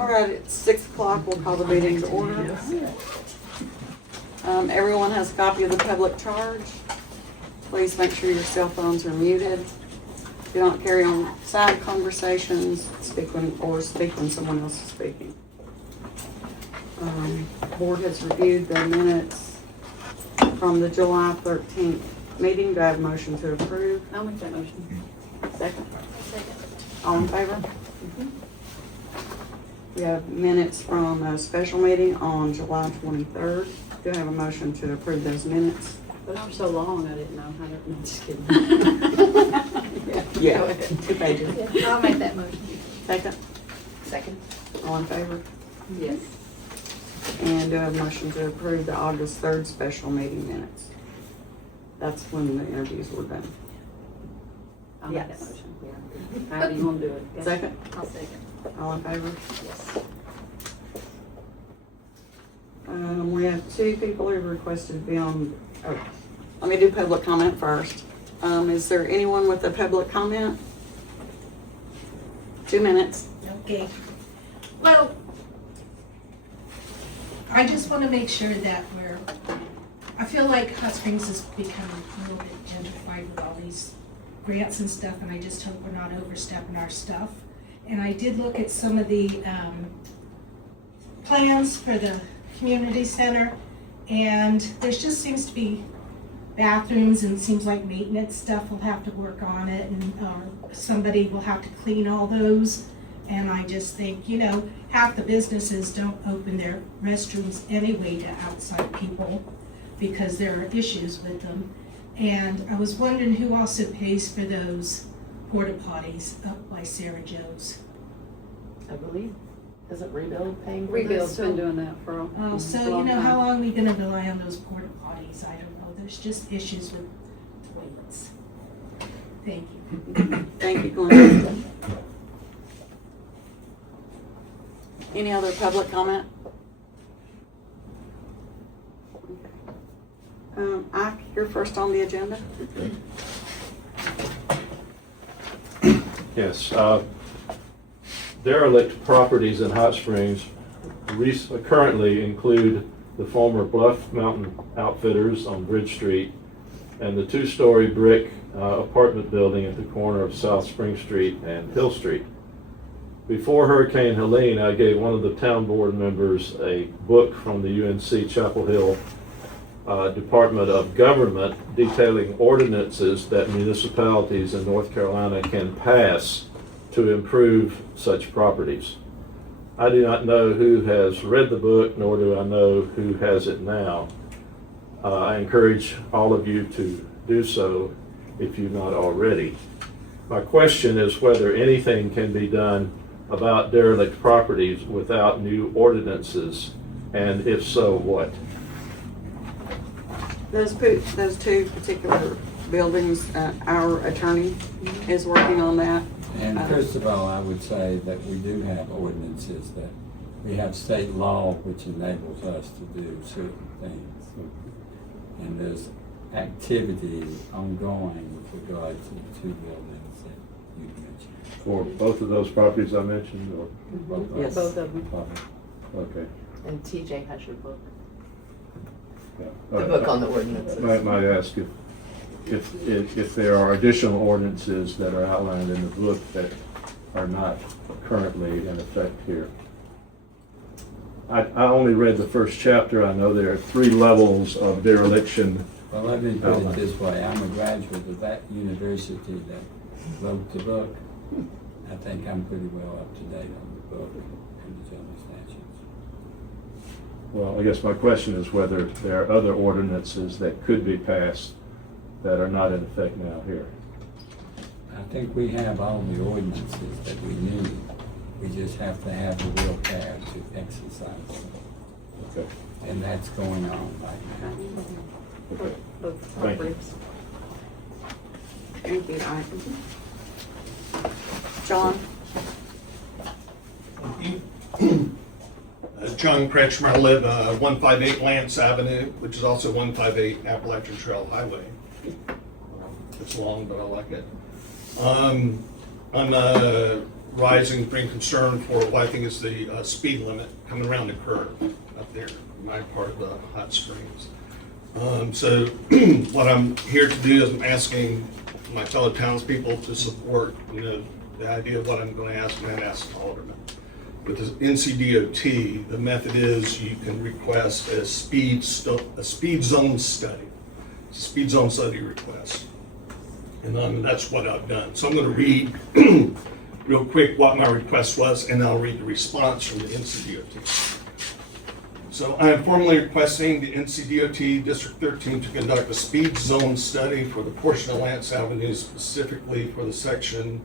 All right, it's 6 o'clock. We'll call the meeting to order. Everyone has a copy of the public charge. Please make sure your cell phones are muted. Do not carry on side conversations, speak when someone else is speaking. Board has reviewed the minutes from the July 13th meeting. Do I have a motion to approve? I'll make that motion. Second? Second. All in favor? We have minutes from a special meeting on July 23rd. Do I have a motion to approve those minutes? Those were so long, I didn't know how to, no, just kidding. Yeah. Go ahead. 2 pages. Yeah, I'll make that motion. Second? Second. All in favor? Yes. And do I have a motion to approve the August 3rd special meeting minutes? That's when the interviews were done. I'll make that Yes. motion, yeah. However you want to do it. Okay. Second? I'll second. All in favor? Yes. We have 2 people who requested to be on, let me do public comment first. Is there anyone with a public comment? 2 minutes. Okay. Well, I just want to make sure that I feel like Hot Springs is becoming a little bit gentrified with all these grants and stuff, and I just hope we're not overstepping our stuff. And I did look at some of the plans for the community center, and there just seems to be bathrooms, and it seems like maintenance stuff will have to work on it, and somebody will have to clean all those. And I just think, half the businesses don't open their restrooms anyway to outside people because there are issues with them. And I was wondering who also pays for those porta potties up by Sarah Joe's. I believe, isn't Rebuild paying for Rebuild's this? been doing that for a Oh, so long time. how long are we gonna rely on those porta potties? I don't know. There's just issues with toilets. Thank you. Thank you, Glenn. Any other public comment? Ike, you're first on the agenda. Yes, derelict properties in Hot Springs currently include the former Bluff Mountain Outfitters on Bridge Street and the 2-story brick apartment building at the corner of South Spring Street and Hill Street. Before Hurricane Helene, I gave one of the town board members a book from the UNC Chapel Hill Department of Government detailing ordinances that municipalities in North Carolina can pass to improve such properties. I do not know who has read the book, nor do I know who has it now. I encourage all of you to do so if you've not already. My question is whether anything can be done about derelict properties without new ordinances, and if so, what? Those 2 particular buildings, our attorney is working on that. And first of all, I would say that we do have ordinances, that we have state law which enables us to do certain things. And there's activity ongoing with regard to the 2 buildings that you mentioned. For both of those properties I mentioned, or? Yes. Both of them. Okay. And TJ has your book, Yeah. the book on the ordinances. Might ask if there are additional ordinances that are outlined in the book that are not currently in effect here. I only read the first chapter. I know there are 3 levels of dereliction. Well, let me put it this way. I'm a graduate of that university that wrote the book. I think I'm pretty well up to date on the book and the general statutes. Well, I guess my question is whether there are other ordinances that could be passed that are not in effect now here. I think we have all the ordinances that we need. We just have to have the willpower to exercise them. Okay. And that's going on right now. Okay. Both Thank you. properties. Thank you, Ike. John? John Kretschmer, I live 158 Lance Avenue, which is also 158 Appalachian Trail Highway. It's long, but I like it. I'm rising, bring concern for what I think is the speed limit coming around the curve up there, in my part of the hot springs. So what I'm here to do is I'm asking my fellow townspeople to support, the idea of what I'm going to ask, and I'd ask Alderman. With the NCDOT, the method is you can request a speed zone study. It's a speed zone study request. And that's what I've done. So I'm going to read real quick what my request was, and I'll read the response from the NCDOT. So I am formally requesting the NCDOT District 13 to conduct a speed zone study for the portion of Lance Avenue, specifically for the section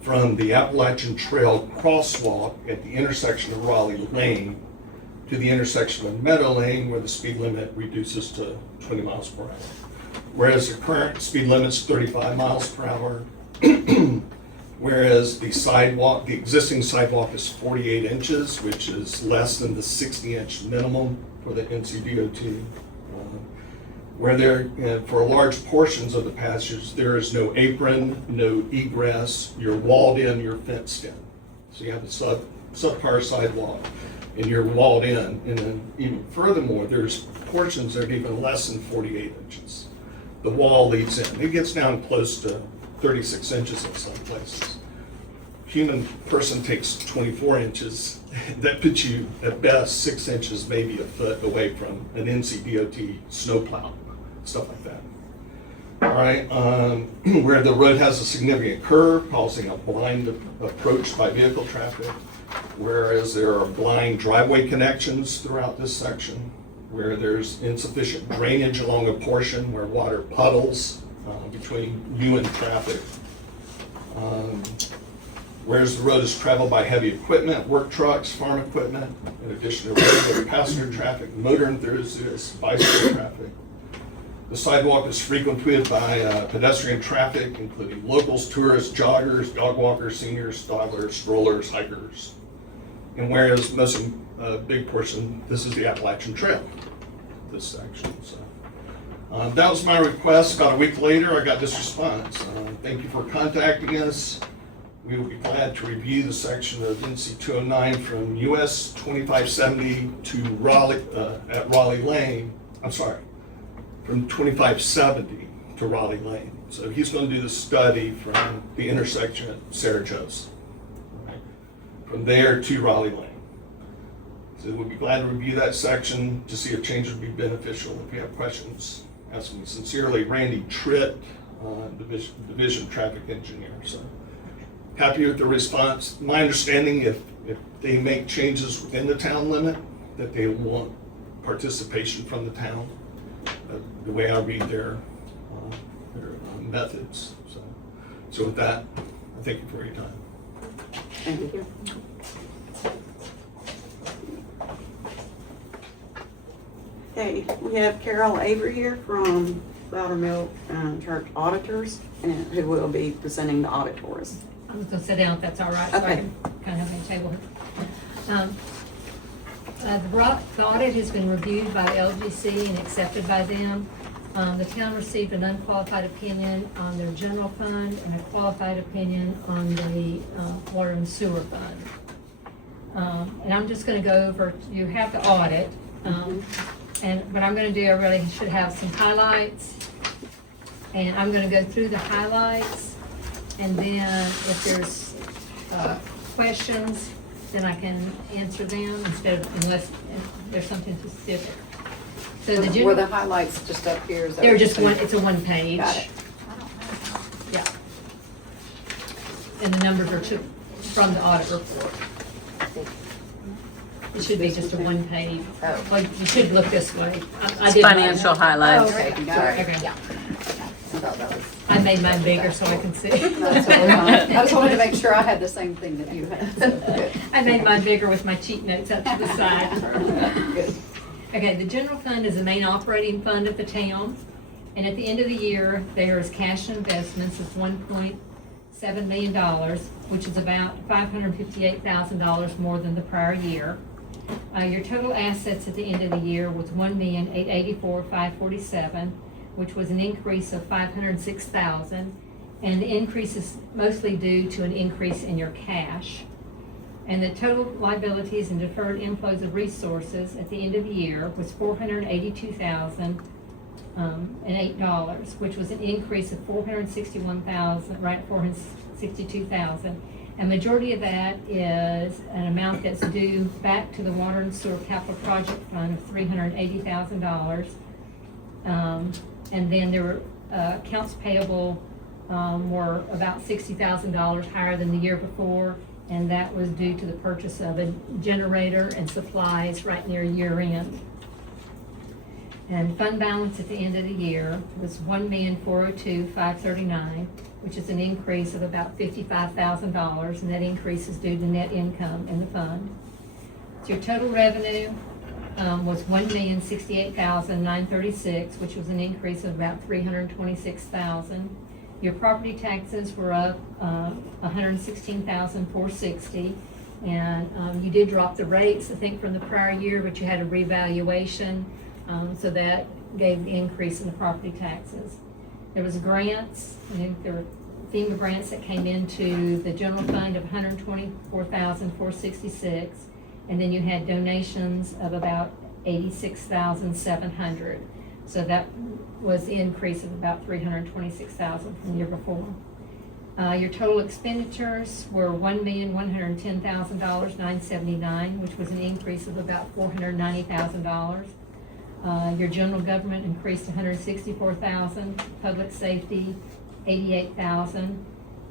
from the Appalachian Trail crosswalk at the intersection of Raleigh Lane to the intersection of Meadow Lane, where the speed limit reduces to 20 miles per hour. Whereas the current speed limit's 35 miles per hour, whereas the existing sidewalk is 48 inches, which is less than the 60-inch minimum for the NCDOT. Where for large portions of the passage, there is no apron, no egress, you're walled in, you're fenced in. So you have a subpar sidewalk and you're walled in. And then even furthermore, there's portions that are even less than 48 inches. The wall leads in. It gets down close to 36 inches in some places. Human person takes 24 inches. That puts you at best 6 inches, maybe a foot away from an NCDOT snowplow, stuff like that. All right, where the road has a significant curve causing a blind approach by vehicle traffic, whereas there are blind driveway connections throughout this section, where there's insufficient drainage along a portion where water puddles between you and traffic. Whereas the road is traveled by heavy equipment, work trucks, farm equipment, in addition to regular passenger traffic, motor enthusiasts, bicycle traffic. The sidewalk is frequented by pedestrian traffic, including locals, tourists, joggers, dog walkers, seniors, toddlers, strollers, hikers. And whereas most big portion, this is the Appalachian Trail, this section. So that was my request. About a week later, I got this response. Thank you for contacting us. We will be glad to review the section of NC 209 from US 2570 to Raleigh, at Raleigh Lane. I'm sorry, from 2570 to Raleigh Lane. So he's going to do the study from the intersection at Sarah Joe's, right? From there to Raleigh Lane. So we'll be glad to review that section to see if changes would be beneficial. If you have questions, ask me. Sincerely, Randy Tritt, Division Traffic Engineer. So happy with the response. My understanding, if they make changes within the town limit, that they want participation from the town. The way I read their methods. So with that, I thank you for your time. Thank you. Okay, we have Carol Avery here from Loudermilk Church Auditors, and who will be presenting the audit for us. I'm just gonna sit down if that's all right, so I Okay. can kind of have a table. The audit has been reviewed by LGC and accepted by them. The town received an unqualified opinion on their general fund and a qualified opinion on the water and sewer fund. And I'm just gonna go over, you have the audit, and what I'm gonna do, I really should have some highlights. And I'm gonna go through the highlights, and then if there's questions, then I can answer them unless there's something specific. So the Were general, the highlights just up here? Is that they're what just you're one, saying? it's a one page. Got it. Yeah. And the numbers are from the audit report. It should be just a one page. Oh. Well, you should look this way. I It's did mine. financial highlights. Okay, got it. Okay. I thought that was. I made mine bigger so I can see. That's totally fine. I just wanted to make sure I had the same thing that you had. So, good. I made mine bigger with my cheat notes up to the side. Good. Okay, the general fund is the main operating fund of the town, and at the end of the year, there is cash and investments of $1.7 million, which is about $558,000 more than the prior year. Your total assets at the end of the year was $1,884,547, which was an increase of $506,000. And the increase is mostly due to an increase in your cash. And the total liabilities and deferred inflows of resources at the end of the year was $482,008, which was an increase of $461,000, right, $462,000. And majority of that is an amount that's due back to the Water and Sewer Capital Project Fund of $380,000. And then there were accounts payable were about $60,000 higher than the year before, and that was due to the purchase of a generator and supplies right near year end. And fund balance at the end of the year was $1,402,539, which is an increase of about $55,000, and that increase is due to net income in the fund. So your total revenue was $1,068,936, which was an increase of about $326,000. Your property taxes were up $116,460, and you did drop the rates, I think, from the prior year, but you had a revaluation, so that gave the increase in the property taxes. There was grants, I think there were FEMA grants that came into the general fund of $124,466, and then you had donations of about $86,700. So that was the increase of about $326,000 from the year before. Your total expenditures were $1,110,979, which was an increase of about $490,000. Your general government increased $164,000, public safety $88,000,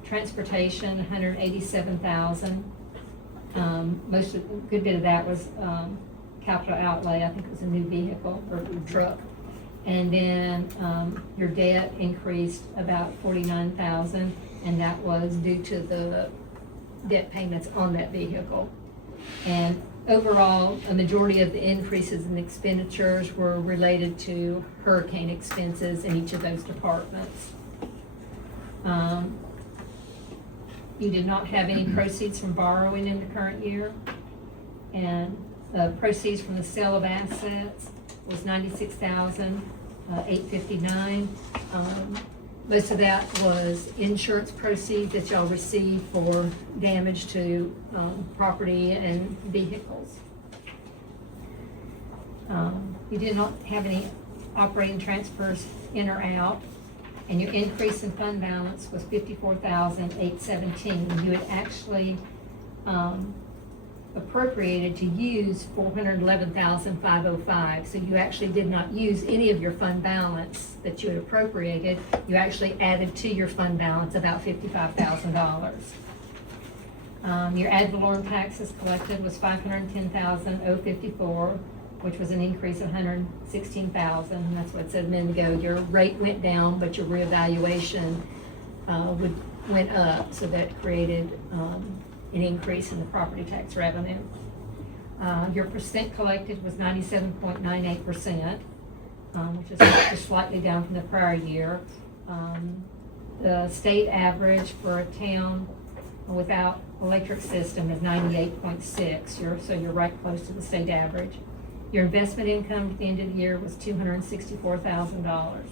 transportation $187,000. Most of, a good bit of that was capital outlay. I think it was a new vehicle or truck. And then your debt increased about $49,000, and that was due to the debt payments on that vehicle. And overall, a majority of the increases in expenditures were related to hurricane expenses in each of those departments. You did not have any proceeds from borrowing in the current year, and the proceeds from the sale of assets was $96,859. Most of that was insurance proceeds that y'all received for damage to property and vehicles. You did not have any operating transfers in or out, and your increase in fund balance was $54,817. You had actually appropriated to use $411,505. So you actually did not use any of your fund balance that you had appropriated. You actually added to your fund balance about $55,000. Your ad valorem taxes collected was $510,054, which was an increase of $116,000. And that's what it said a minute ago. Your rate went down, but your reevaluation went up, so that created an increase in the property tax revenue. Your percent collected was 97.98%, which is just slightly down from the prior year. The state average for a town without electric system is 98.6. So you're right close to the state average. Your investment income at the end of the year was $264,000.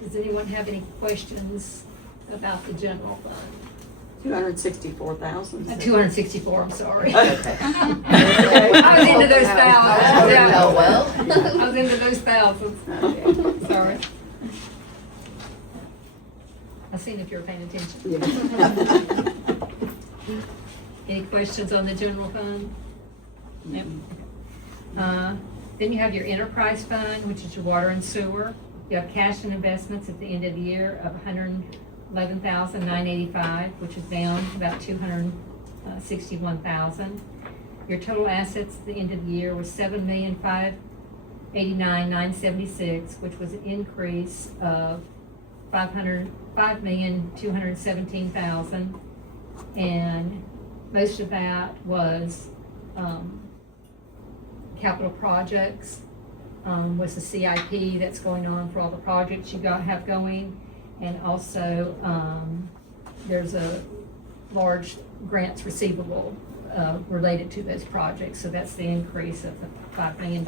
Does anyone have any questions about the general fund? 264,000. 264, I'm sorry. Okay. I was into those thousands. Yeah. Oh, well. I was into those thousands. Yeah, sorry. I seen if you were paying attention. Any questions on the general fund? Yep. Then you have your enterprise fund, which is your water and sewer. You have cash and investments at the end of the year of $111,985, which is down about $261,000. Your total assets at the end of the year was $7,589,976, which was an increase of $5,217,000, and most of that was capital projects. Was the CIP that's going on for all the projects you have going. And also, there's a large grants receivable related to those projects. So that's the increase of the $5 million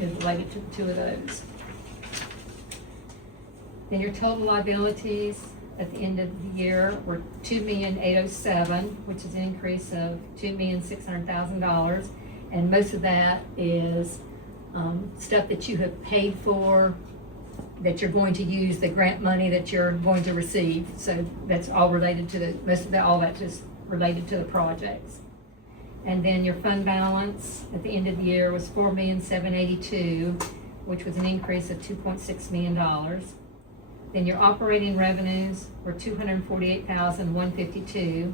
is related to two of those. Then your total liabilities at the end of the year were $2,807,000, which is an increase of $2,600,000. And most of that is stuff that you have paid for, that you're going to use, the grant money that you're going to receive. So that's all related to the, most of that, all that's just related to the projects. And then your fund balance at the end of the year was $4,782,000, which was an increase of $2.6 million. Then your operating revenues were $248,152.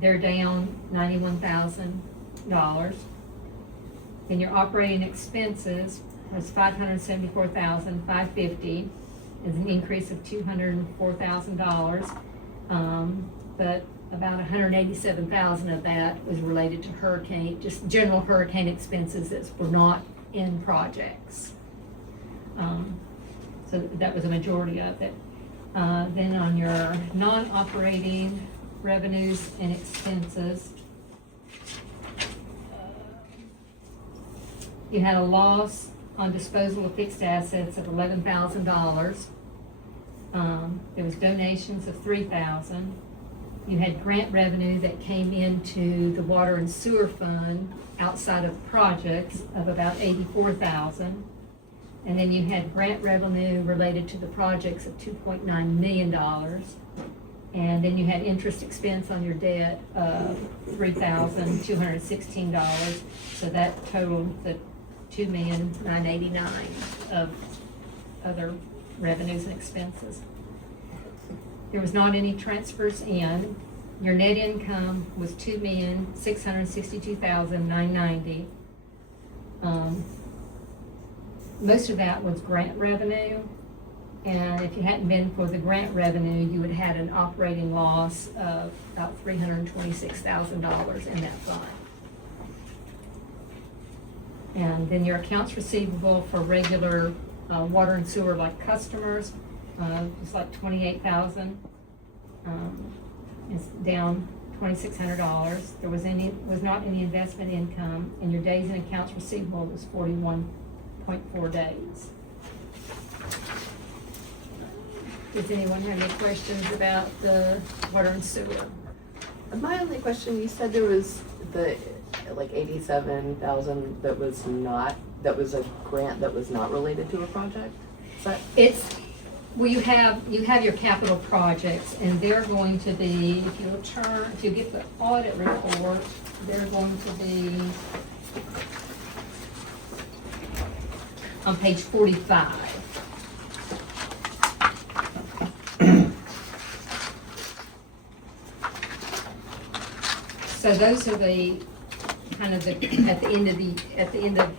They're down $91,000. Then your operating expenses was $574,550, is an increase of $204,000. But about $187,000 of that was related to hurricane, just general hurricane expenses that were not in projects. So that was a majority of it. Then on your non-operating revenues and expenses, you had a loss on disposal of fixed assets of $11,000. There was donations of $3,000. You had grant revenue that came into the water and sewer fund outside of projects of about $84,000. And then you had grant revenue related to the projects of $2.9 million. And then you had interest expense on your debt of $3,216. So that totaled the $2,989,000 of other revenues and expenses. There was not any transfers in. Your net income was $2,662,990. Most of that was grant revenue, and if you hadn't been for the grant revenue, you would have had an operating loss of about $326,000 in that fund. And then your accounts receivable for regular water and sewer like customers was like $28,000. It's down $2,600. There was not any investment income, and your days in accounts receivable was 41.4 days. Does anyone have any questions about the water and sewer? My only question, you said there was the, like, 87,000 that was a grant that was not related to a project? Is that? Well, you have your capital projects, and they're going to be, if you get the audit report, they're going to be on page 45. So those are the kind of at the end of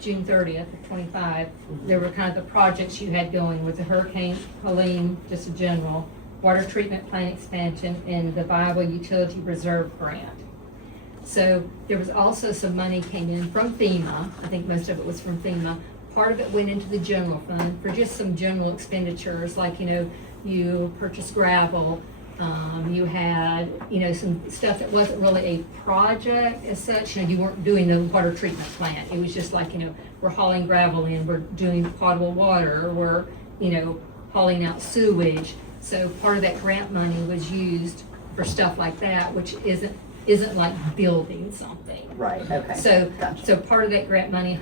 June 30th of 25, there were kind of the projects you had going with the Hurricane Helene, just a general, water treatment plant expansion, and the Viable Utility Reserve Grant. So there was also some money came in from FEMA. I think most of it was from FEMA. Part of it went into the general fund for just some general expenditures, like, you purchased gravel, you had, some stuff that wasn't really a project as such. You weren't doing the water treatment plant. It was just like, we're hauling gravel in, we're doing potable water, we're, hauling out sewage. So part of that grant money was used for stuff like that, which isn't like building something. Right, okay. So, Gotcha. so part of that grant money,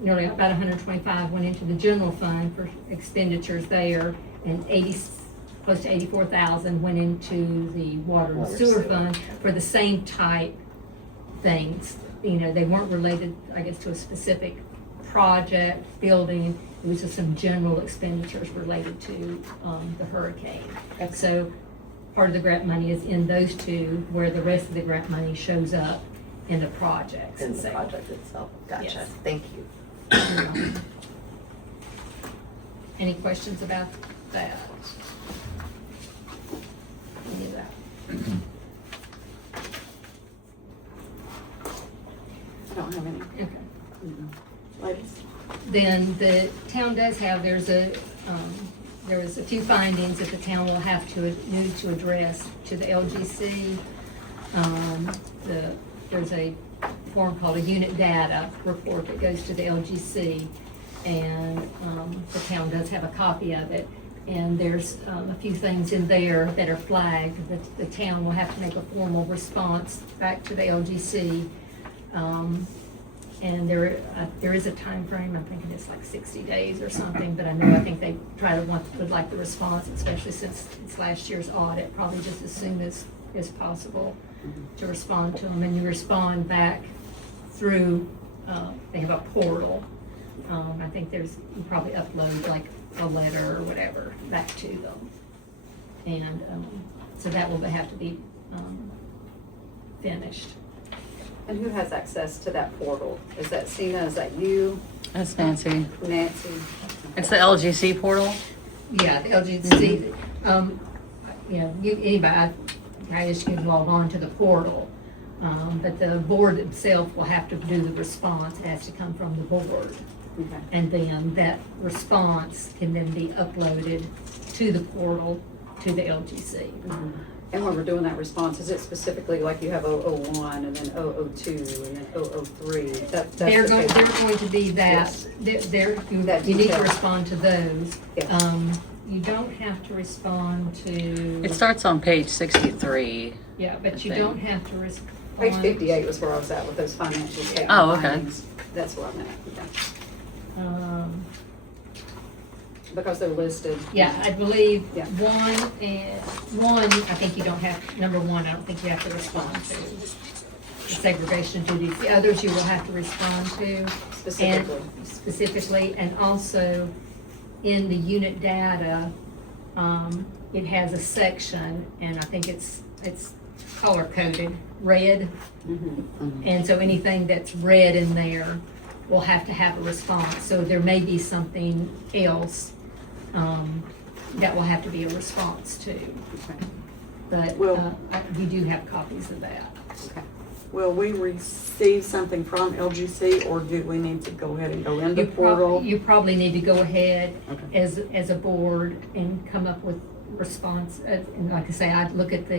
nearly about 125 went into the general fund for expenditures there, and close to 84,000 went into the water and sewer fund for the same type things. They weren't related, I guess, to a specific project, building. It was just some general expenditures related to the hurricane. So part of the grant money is in those two, where the rest of the grant money shows up in the projects. In the project itself. Gotcha. Yes. Thank you. Any questions about that? Any of that? I don't have any. Okay. Ladies? Then the town does have, there was a few findings that the town will have to need to address to the LGC. There's a form called a unit data report that goes to the LGC, and the town does have a copy of it. And there's a few things in there that are flagged, that the town will have to make a formal response back to the LGC. And there is a time frame. I'm thinking it's like 60 days or something, but I think they would like the response, especially since it's last year's audit, probably just as soon as possible to respond to them. And you respond back through, they have a portal. I think you probably upload like a letter or whatever back to them. And so that will have to be finished. And who has access to that portal? Is that Sina, is that you, That's Nancy. Nancy? It's the LGC portal. Yeah, the LGC, anybody, I just can log on to the portal. But the board itself will have to do the response. It has to come from the board. Okay. And then that response can then be uploaded to the portal, to the LGC. And when we're doing that response, is it specifically like you have 001 and then 002 and then 003? That's They're the going paper. to be that, Yes. you That need to detail. respond to those. Yes. You don't have to respond to. It starts on page 63. Yeah, but you I don't think. have to respond. Page 58 was where I was at with those financial statement Oh, okay. findings. That's where I'm at, okay. Because they're listed. Yeah, I believe Yeah. one, I think you don't have, number one, I don't think you have to respond to segregation duties. The others you will have to respond to. Specifically. And specifically, and also in the unit data, it has a section, and I think it's color coded, red. And so anything that's red in there will have to have a response. So there may be something else that will have to be a response to. But Well- you do have copies of that. Okay. Will we receive something from LGC, or do we need to go ahead and go in the You portal? probably need to go ahead Okay. as a board and come up with response. And like I say, I'd look at the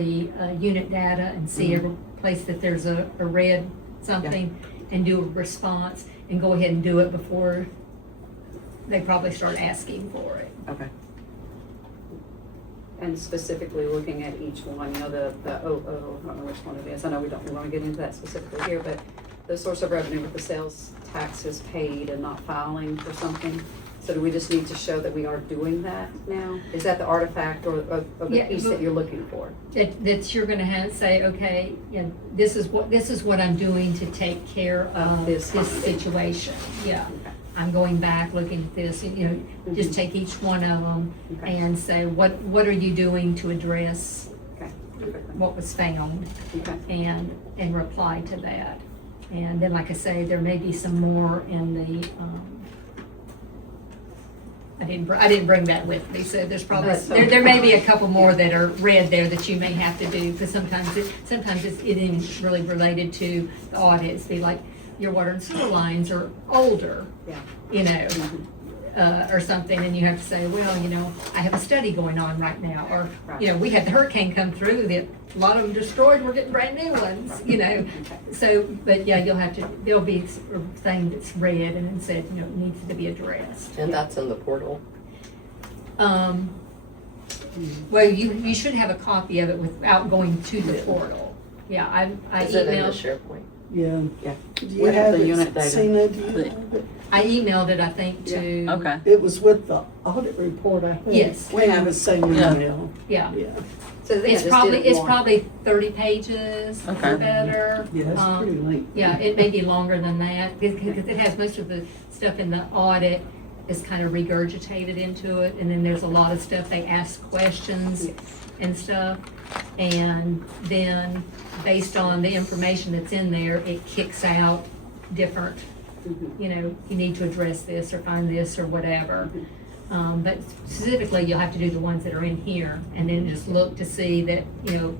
unit data and see every place that there's a red something and do a response and go ahead and do it before they probably start asking for it. Okay. And specifically looking at each one, the 00, I don't know which one it is. I know we want to get into that specifically here, but the source of revenue with the sales taxes paid and not filing for something. So do we just need to show that we are doing that now? Is that the artifact or of the Yeah, piece that you're looking for? That you're gonna have, say, okay, this is what I'm doing to take care of This this funding. situation. Yeah. Okay. I'm going back, looking at this, just take each one of them Okay. and say, what are you doing to address Okay. Perfect. what was found? Okay. And reply to that. And then, like I say, there may be some more in the, I didn't bring that with me, so there's probably, That's okay. there may be a couple more that are red there that you may have to do, because sometimes it isn't really related to the audit. It's be like, your water and sewer lines are older, Yeah. or something, and you have to say, well, I have a study going on right now, or, Right. we had the hurricane come through, that a lot of them destroyed, we're getting brand new ones, Okay. So, but yeah, there'll be a thing that's red and it said, it needs to be addressed. And that's in the portal. Well, you should have a copy of it without going to the portal. Yeah, I Is it in the emailed, SharePoint? Yeah. Yeah. Do you We have have the it, unit data. Sina, do you have it? I emailed it, I think, to. Okay. It was with the audit report, I think. Yes. We have the same Yeah. email. Yeah. Yeah. So they It's just probably, didn't it's want- probably 30 pages Okay. or better. Yeah, it's pretty late. Yeah, it may be longer than that, because it has most of the stuff in the audit is kind of regurgitated into it, and then there's a lot of stuff, they ask questions and stuff. And then, based on the information that's in there, it kicks out different, you need to address this or find this or whatever. But specifically, you'll have to do the ones that are in here, and then just look to see that,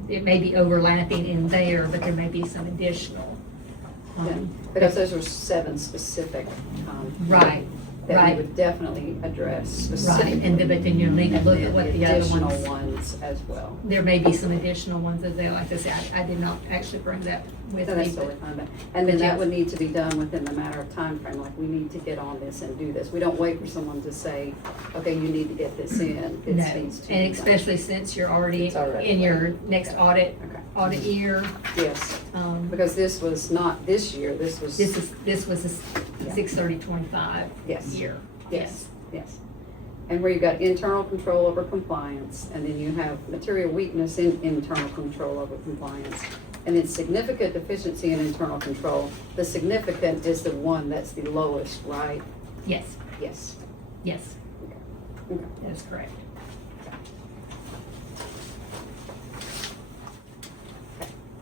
it may be overlapping in there, but there may be some additional. Because those are 7 specific, Right, that we right, would definitely address right, specifically. but then you'll need to look at what the other additional ones. ones as well. There may be some additional ones as well, like I said, I did not actually bring that with That's me. totally fine, and then that would need to be done within the matter of time frame. Like, we need to get on this and do this. We don't wait for someone to say, okay, you need to get this in. It No, needs to be and done. especially since you're already It's already in your done. next Okay. audit year. Yes, Um, because this was not this year, this was. This was a Yeah. 6/30/25 Yes. year. Yes, yes. And where you've got internal control over compliance, and then you have material weakness in internal control over compliance, and then significant deficiency in internal control. The significant is the one that's the lowest, right? Yes, Yes. yes, Okay. that is correct.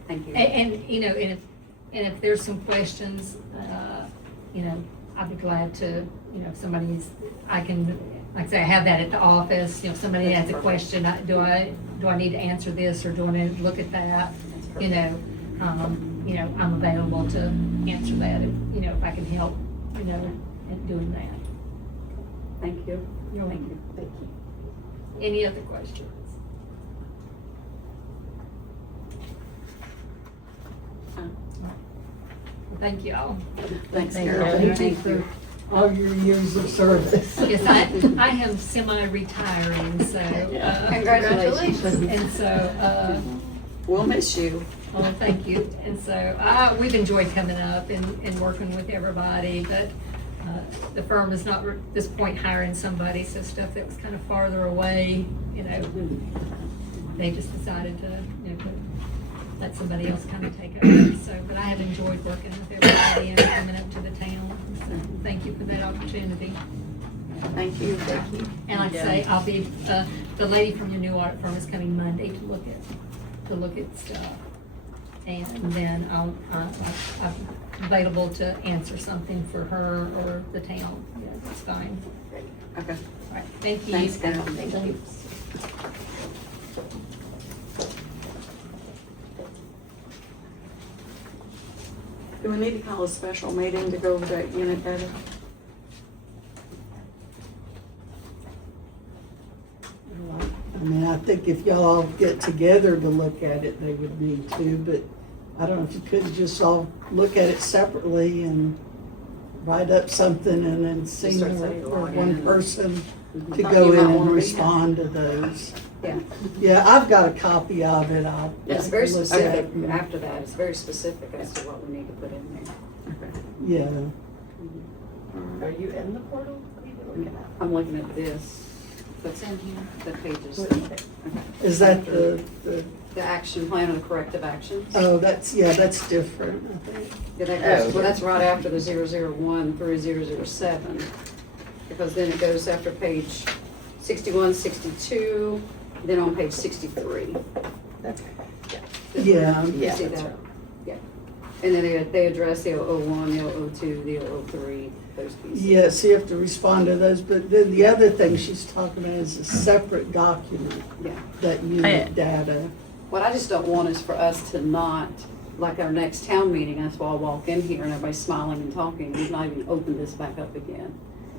Thank you. And, you know, and if there's some questions, you know, I'd be glad to, you know, if somebody's, I can, like I say, I have that at the office, you know, if somebody That's has a perfect. question, do I need to answer this, or do I need to look at that? That's You know, I'm available to answer that, if I can help, in doing that. Thank you. You're Thank welcome. you. Thank you. Any other questions? Well, thank you all. Thanks, Thank Carol. you. Thank you. All your years of service. Yes, I am semi-retiring, so. Congratulations. And so, We'll miss you. oh, thank you. And so, we've enjoyed coming up and working with everybody, but, the firm is not, at this point, hiring somebody, so stuff that was kind of farther away, they just decided to, let somebody else kind of take over. So, but I have enjoyed working with everybody and coming up to the town. So, thank you for that opportunity. Thank you. And like I say, I'll be, the lady from your new audit firm is coming Monday to look at stuff. And then I'm available to answer something for her or the town. Yeah, that's fine. Okay. All right, thank you. Thanks, Carol. Thank you. Do we need to call a special meeting to go over that unit data? I mean, I think if y'all get together to look at it, they would need to, but I don't know if you could just all look at it separately and write up something and then see Just start or saying log in one and- person to Thought go you in might and wanna be respond to those. Yeah, Yeah, I've got a copy of it. I'll it's very look at specific. it. After that, it's very specific as to what we need to put in there. Yeah, Are you in the portal? What are you looking at? I'm looking at this, that's in here, the pages. What is it? Okay. is that the, The action plan or the corrective actions? oh, that's different, I think. Yeah, that Oh, goes, well, that's right after the 001 through 007, because then it goes after page 61, 62, then on page 63. Okay. Yeah. You Yeah, see that's that? right. Yeah. And then they address the 001, the 002, the 003, those pieces. Yes, you have to respond to those, but then the other thing she's talking about is a separate document, Yeah. that unit data. What I just don't want is for us to not, like our next town meeting, that's why I walk in here and everybody's smiling and talking, we've not even opened this back up again.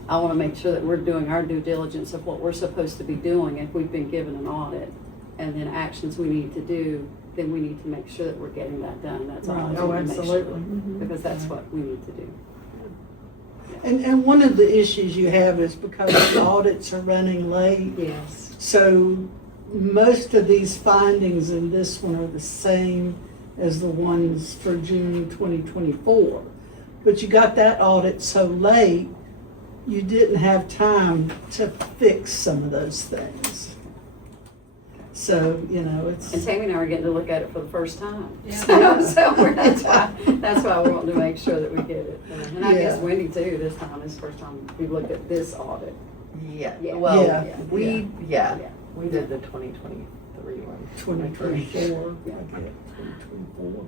I wanna make sure that we're doing our due diligence of what we're supposed to be doing if we've been given an audit. And then actions we need to do, then we need to make sure that we're getting that done, that's all. I Right. wanna make sure, Mhm. Because that's what we need to do. And one of the issues you have is because the audits are running late, Yes. so most of these findings in this one are the same as the ones for June 2024. But you got that audit so late, you didn't have time to fix some of those things. So, And it's, Tammy and I are getting to look at it for the first time. Yeah. That's why we want to make sure that we get it. And I guess Yeah. Wendy too, this time, this first time we've looked at this audit. Yeah, Yeah. well, Yeah. we Yeah. did the 2023 one. 2024, Yeah. I get 2024.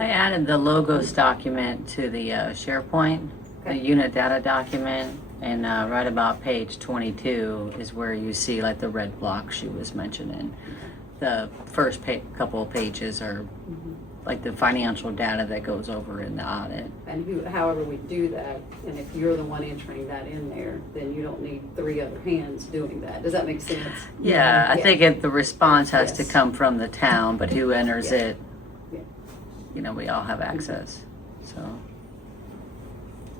I added the logos document to the SharePoint, the Okay. unit data document, and right about page 22 is where you see like the red block she was mentioning. The first couple of pages are like the financial data that goes over in the audit. And however we do that, and if you're the one entering that in there, then you don't need 3 other hands doing that. Does that make sense? Yeah, I Yeah. think the response has to Yes. come from the town, but who enters Yeah. it we all have access, so.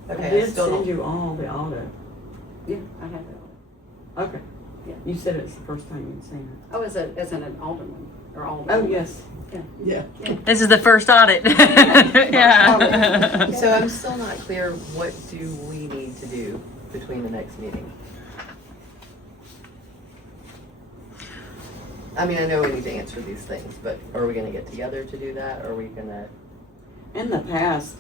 I Okay, I did still send don't, you all the audit. Yeah, I have it. Okay. Yeah. You said it's the first time you'd seen it. Oh, as an alderman, or alderwoman. Oh, yes. Yeah. This is the first audit. Yeah. so I'm still not clear, what do we need to do between the next meeting? I mean, I know we need to answer these things, but are we gonna get together to do that? Are we gonna? In the past,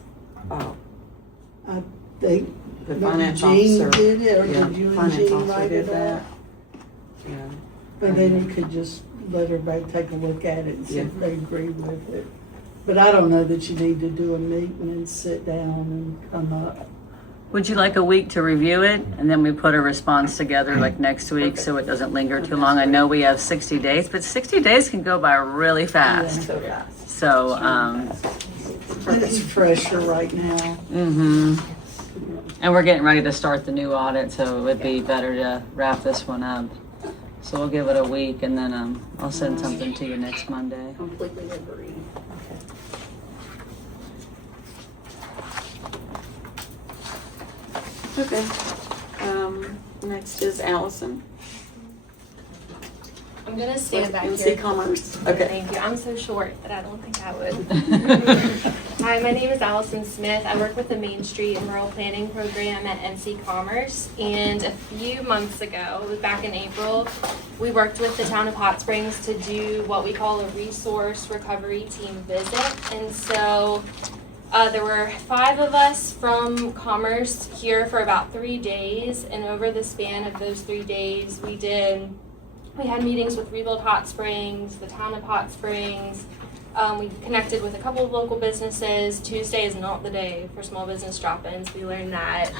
I think the maybe finance Jean officer. did it, or Yeah, did you and finance Jean officer write did it that. up? Yeah. But then you could just let everybody take a look at it and see if Yeah. they agree with it. But I don't know that you need to do a meeting and sit down and come up. Would you like a week to review it, and then we put a response together like next week, so it doesn't linger too long? I know we have 60 days, but 60 days can go by really fast. So fast. So, And it's fresher right now. and we're getting ready to start the new audit, so it would be better to wrap this one up. So we'll give it a week, and then I'll send something to you next Monday. Completely agree. Okay. Next is Allison. I'm gonna stand back MC here. Commerce. Okay. Thank you. I'm so short that I don't think I would. Hi, my name is Allison Smith. I work with the Main Street and Rural Planning Program at NC Commerce. And a few months ago, it was back in April, we worked with the town of Hot Springs to do what we call a resource recovery team visit. And so there were 5 of us from Commerce here for about 3 days. And over the span of those 3 days, we had meetings with Rebuild Hot Springs, the town of Hot Springs. We connected with a couple of local businesses. Tuesday is not the day for small business drop-ins. We learned that.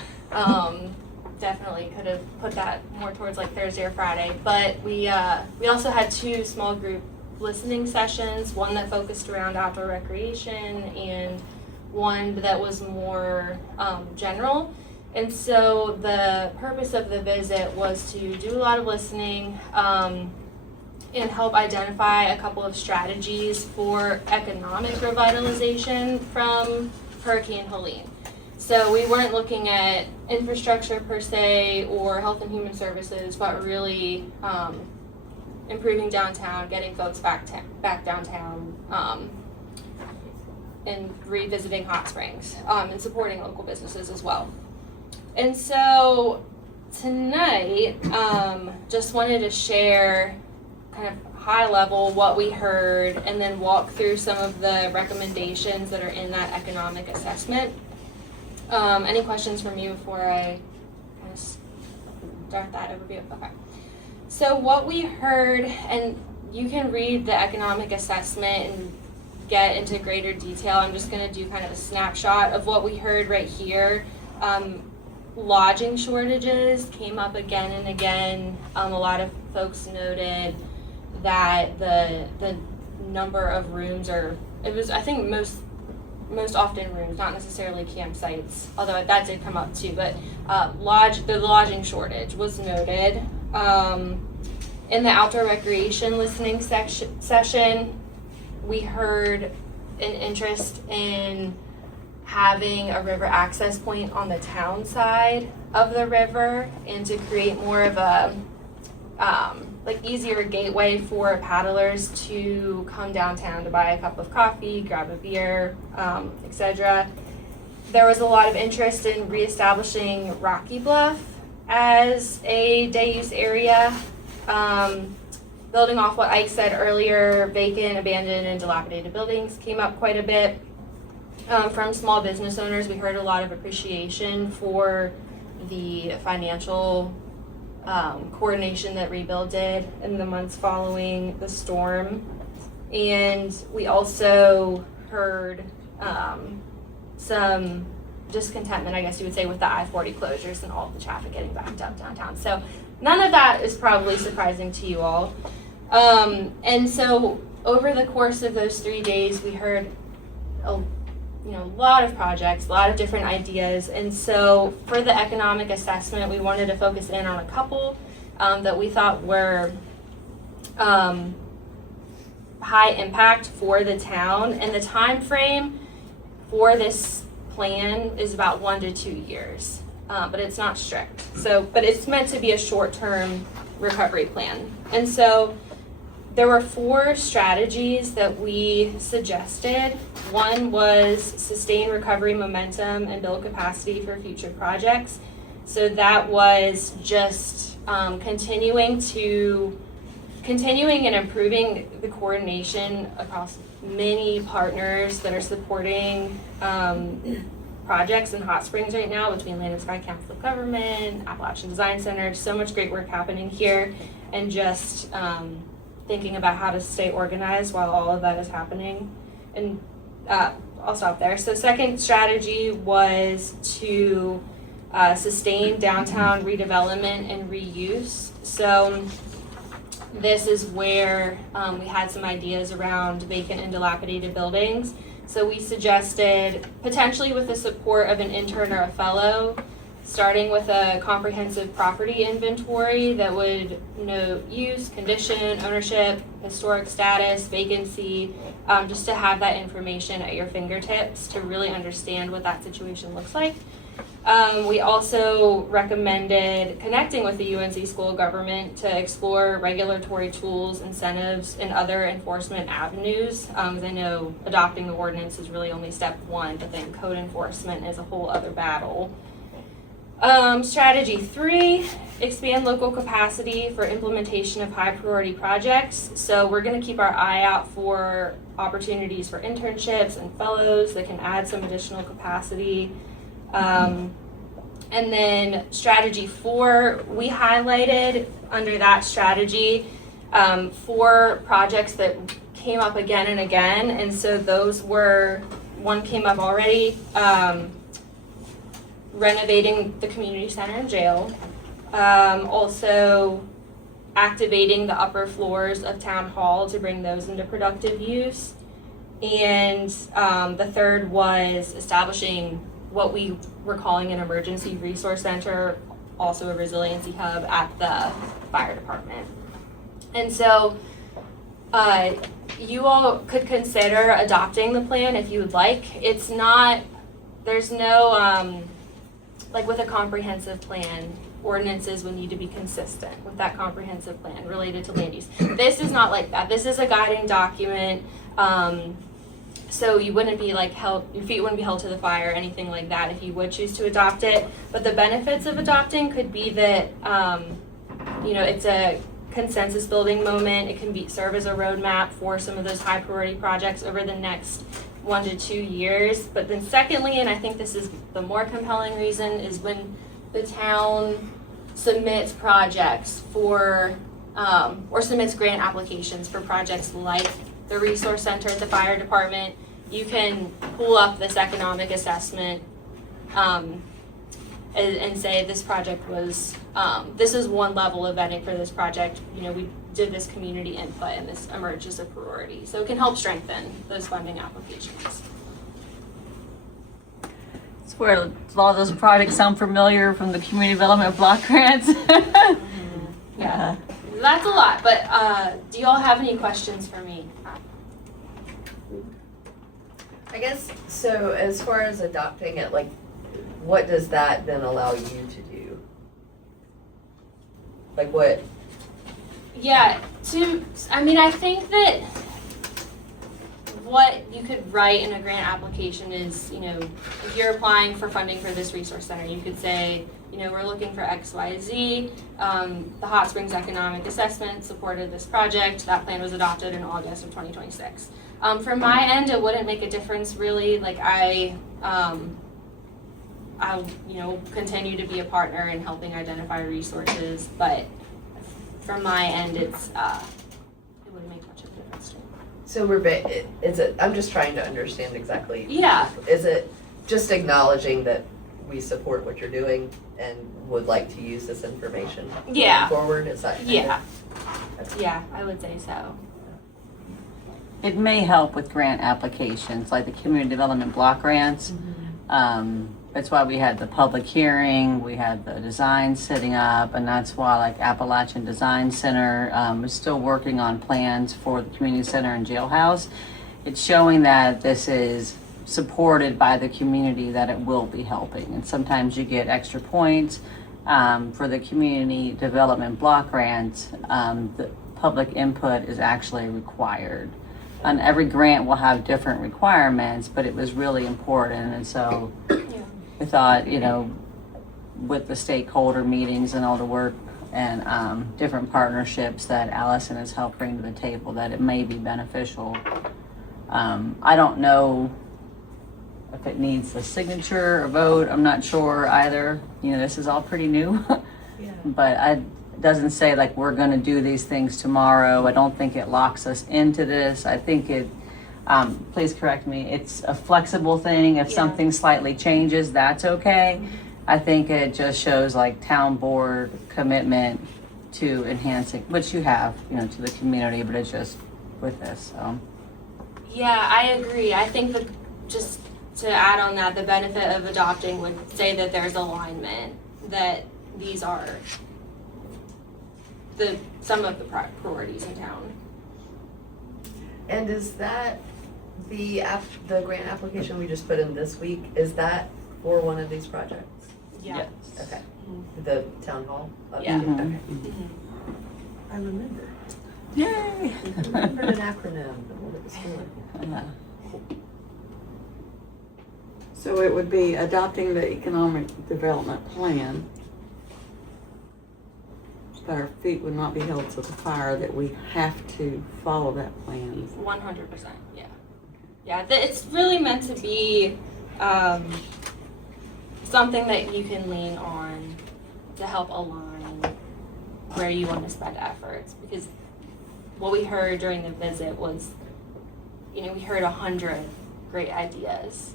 Definitely could have put that more towards like Thursday or Friday. But we also had 2 small group listening sessions, one that focused around outdoor recreation and one that was more general. And so the purpose of the visit was to do a lot of listening and help identify a couple of strategies for economic revitalization from Hurricane Helene. So we weren't looking at infrastructure per se or health and human services, but really improving downtown, getting folks back downtown, and revisiting Hot Springs and supporting local businesses as well. And so tonight, just wanted to share kind of high level what we heard and then walk through some of the recommendations that are in that economic assessment. Any questions from you before I kind of start that overview? Okay. So what we heard, and you can read the economic assessment and get into greater detail. I'm just going to do kind of a snapshot of what we heard right here. Lodging shortages came up again and again. A lot of folks noted that the number of rooms I think most often rooms, not necessarily campsites, although that did come up too, but the lodging shortage was noted. In the outdoor recreation listening session, we heard an interest in having a river access point on the town side of the river and to create more of a easier gateway for paddlers to come downtown to buy a cup of coffee, grab a beer, etc. There was a lot of interest in reestablishing Rocky Bluff as a day use area. Building off what Ike said earlier, vacant, abandoned, and dilapidated buildings came up quite a bit. From small business owners, we heard a lot of appreciation for the financial coordination that Rebuild did in the months following the storm. And we also heard some discontentment, I guess you would say, with the I-40 closures and all of the traffic getting backed up downtown. So none of that is probably surprising to you all. And so over the course of those 3 days, we heard a lot of projects, a lot of different ideas. And so for the economic assessment, we wanted to focus in on a couple that we thought were high impact for the town, and the time frame for this plan is about 1 to 2 years, but it's not strict. So, but it's meant to be a short-term recovery plan. And so there were 4 strategies that we suggested. One was sustain recovery momentum and build capacity for future projects. So that was just continuing and improving the coordination across many partners that are supporting projects in Hot Springs right now, between Land and Sky Council of Government, Appalachian Design Center. So much great work happening here, and just thinking about how to stay organized while all of that is happening. And I'll stop there. So second strategy was to sustain downtown redevelopment and reuse. So this is where we had some ideas around vacant and dilapidated buildings. So we suggested, potentially with the support of an intern or a fellow, starting with a comprehensive property inventory that would note use, condition, ownership, historic status, vacancy, just to have that information at your fingertips to really understand what that situation looks like. We also recommended connecting with the UNC School of Government to explore regulatory tools, incentives, and other enforcement avenues. Because I know adopting the ordinance is really only step 1, but then code enforcement is a whole other battle. Strategy 3, expand local capacity for implementation of high priority projects. So we're going to keep our eye out for opportunities for internships and fellows that can add some additional capacity. And then strategy 4, we highlighted under that strategy 4 projects that came up again and again. And so those were, one came up already, renovating the community center and jail, also activating the upper floors of town hall to bring those into productive use. And the third was establishing what we were calling an emergency resource center, also a resiliency hub at the fire department. And so you all could consider adopting the plan if you would like. It's not, there's no, like with a comprehensive plan, ordinances would need to be consistent with that comprehensive plan related to land use. This is not like that. This is a guiding document. So you wouldn't be like held, your feet wouldn't be held to the fire or anything like that if you would choose to adopt it. But the benefits of adopting could be that, you know, it's a consensus building moment. It can serve as a roadmap for some of those high priority projects over the next 1 to 2 years. But then secondly, and I think this is the more compelling reason, is when the town submits projects for, or submits grant applications for projects like the resource center at the fire department, you can pull up this economic assessment and say this project was, this is one level of vetting for this project. You know, we did this community input and this emerged as a priority. So it can help strengthen those funding applications. It's where a lot of those projects sound familiar from the community development block grants. Yeah, that's a lot, but do you all have any questions for me? I guess, so as far as adopting it, like, what does that then allow you to do? Like what? Yeah, I mean, I think that what you could write in a grant application is, you know, if you're applying for funding for this resource center, you could say, you know, we're looking for X, Y, Z. The Hot Springs Economic Assessment supported this project. That plan was adopted in August of 2026. From my end, it wouldn't make a difference really. Like I'll, you know, continue to be a partner in helping identify resources, but from my end, it's it wouldn't make much of a difference to me. So is it, I'm just trying to understand exactly. Yeah. Is it just acknowledging that we support what you're doing and would like to use this information Yeah. going forward? Is that? Yeah. Yeah, I would say so. It may help with grant applications, like the community development block grants. that's why we had the public hearing, we had the design sitting up, and that's why like Appalachian Design Center is still working on plans for the community center and jailhouse. It's showing that this is supported by the community, that it will be helping. And sometimes you get extra points for the community development block grants. The public input is actually required. And every grant will have different requirements, but it was really important. And so I thought, you know, with the stakeholder meetings and all the work and different partnerships that Allison has helped bring to the table, that it may be beneficial. I don't know if it needs a signature or vote. I'm not sure either. You know, this is all pretty new. But it doesn't say like we're going to do these things tomorrow. I don't think it locks us into this. I think it, please correct me, it's a flexible thing. If something slightly changes, that's okay. I think it just shows like town board commitment to enhancing, which you have, you know, to the community, but it's just with this, so. Yeah, I agree. I think that just to add on that, the benefit of adopting would say that there's alignment, that these are some of the priorities in town. And is that the grant application we just put in this week, is that for one of these projects? Yeah. Okay. The town hall? Yeah. Okay. Mhm. I remember. Yay! I remembered an acronym, but what it was for. So it would be adopting the economic development plan, but our feet would not be held to the fire that we have to follow that plan. 100%, yeah. Yeah, it's really meant to be something that you can lean on to help align where you want to spend efforts. Because what we heard during the visit was, you know, we heard 100 great ideas,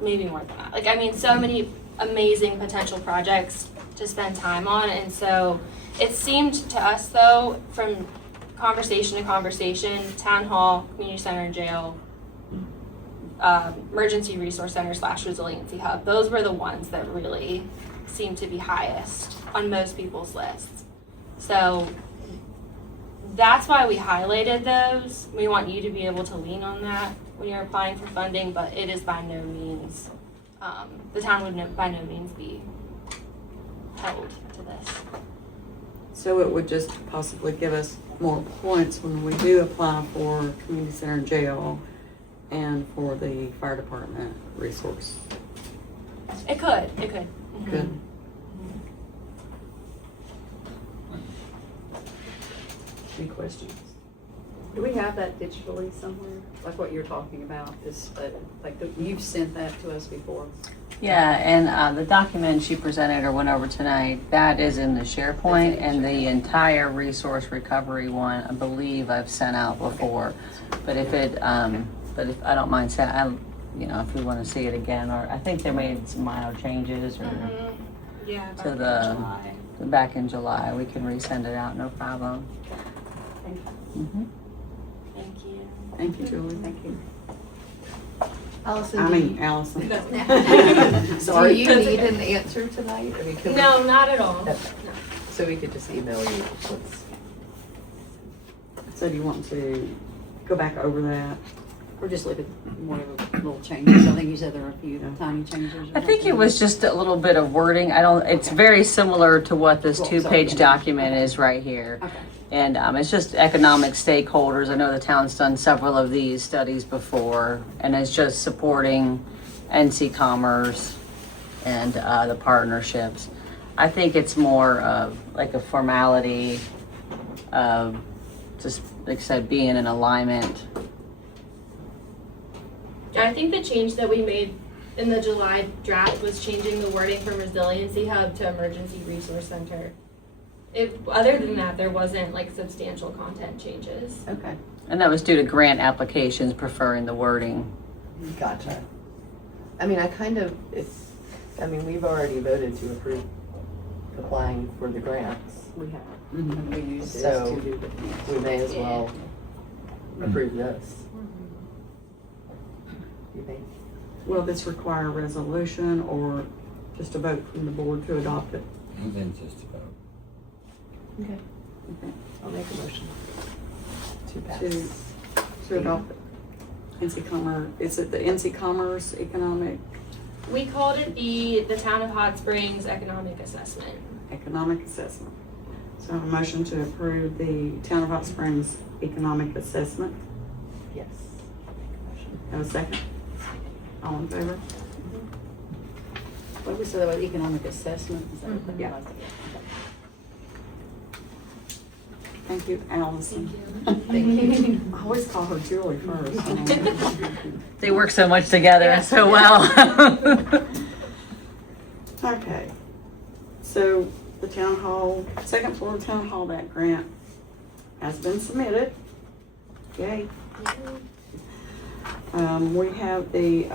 maybe more than that. Like, I mean, so many amazing potential projects to spend time on. And so it seemed to us, though, from conversation to conversation, town hall, community center, and jail, emergency resource center / resiliency hub, those were the ones that really seemed to be highest on most people's lists. So that's why we highlighted those. We want you to be able to lean on that when you're applying for funding, but it is by no means, the town would by no means be held to this. So it would just possibly give us more points when we do apply for community center and jail and for the fire department resource. It could. Mm-hmm. Good. Any questions? Do we have that digitally somewhere? Like what you're talking about is, you've sent that to us before. Yeah, and the document she presented or went over tonight, that is in the SharePoint, and the entire resource recovery one, I believe I've sent out before. But if it, but if I don't mind saying, you know, if we want to see it again, or I think they made some minor changes, or Yeah, to back in July, we can resend it out, no problem. Thank you. Mm-hmm. Thank you. Thank you, Julie. Thank you. Allison, Allison. do Sorry. you need an answer tonight? I mean, can we- No, not at all. Okay. So we could just email you what's. So do you want to go back over that? Or just leave it more of a little changes. I think you said there were a few tiny changes. I think it was just a little bit of wording. It's very similar to what this Well, two-page sorry. document is right here. Okay. And it's just economic stakeholders. I know the town's done several of these studies before, and it's just supporting NC Commerce and the partnerships. I think it's more of like a formality of just, like I said, being in alignment. I think the change that we made in the July draft was changing the wording from resiliency hub to emergency resource center. Other than that, there wasn't like substantial content changes. Okay. And that was due to grant applications preferring the wording. Gotcha. I mean, we've already voted to approve applying for the grants. We have. Mhm. And we use this So, to do the. We may as well approve this. You think? Will this require a resolution or just a vote from the board to adopt it? And then just about. Okay. Okay. I'll make a motion to pass. To adopt it? NC Commerce, is it the NC Commerce Economic We called it the Town of Hot Springs Economic Assessment. Assessment? So I have a motion to approve the Town of Hot Springs Economic Assessment. Yes. Have a second? All in favor? What did we say about economic assessment? Is that what that Yeah. was? Thank you, Allison. Thank you. I always call her Julie first. They work so much together and so well. Okay, so the town hall, second floor town hall, that grant has been submitted. Yay. We have the,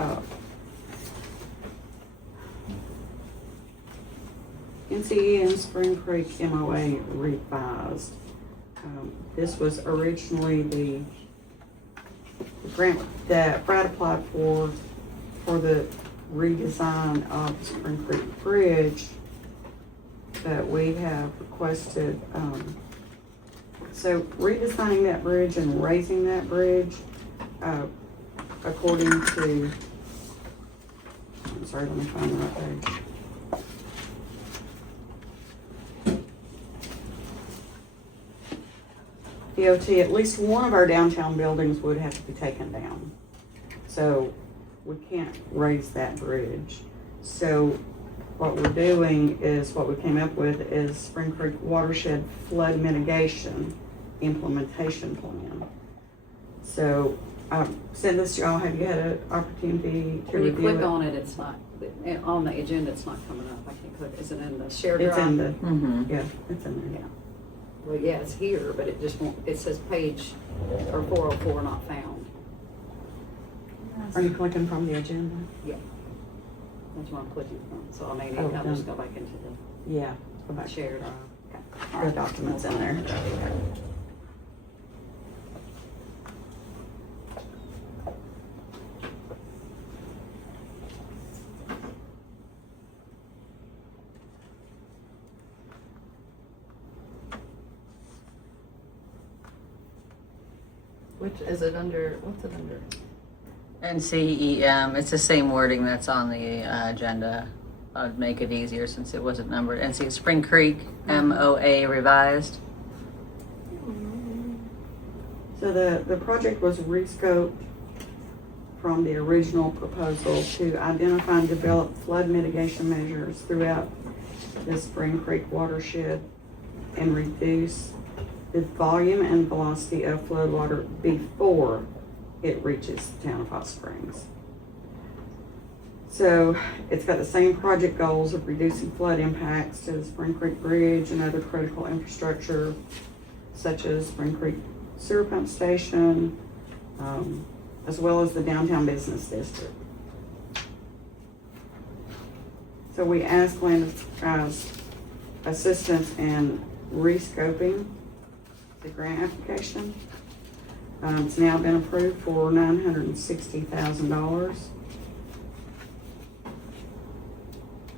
NCE and Spring Creek MOA revised. This was originally the grant that Brad applied for the redesign of Spring Creek Bridge that we have requested, so redesigning that bridge and raising that bridge, according to, I'm sorry, let me find the right page. DOT, at least one of our downtown buildings would have to be taken down. So we can't raise that bridge. So what we're doing is, what we came up with is Spring Creek Watershed Flood Mitigation Implementation Plan. So send this to y'all. Have you had an opportunity to When you review it? click on it, it's not, on the agenda, it's not coming up. I can't click, is it in the shared drive? It's in the, Mhm. yeah, it's in there, yeah. Well, yeah, it's here, but it just won't, it says page, or 404 not found. Are you clicking from the agenda? That's what I'm clicking from, so I may need, Oh, I'll just done. go back into Yeah. Go the back. shared. The documents in there. Which, is it under, what's it under? NCEM, it's the same wording that's on the agenda. I'd make it easier since it wasn't numbered. NC Spring Creek MOA revised. So the project was rescoped from the original proposal to identify and develop flood mitigation measures throughout the Spring Creek watershed and reduce the volume and velocity of flood water before it reaches the town of Hot Springs. So it's got the same project goals of reducing flood impacts to the Spring Creek Bridge and other critical infrastructure such as Spring Creek Sewer Pump Station, as well as the downtown business district. So we asked Landis assistance in rescoping the grant application. It's now been approved for $960,000.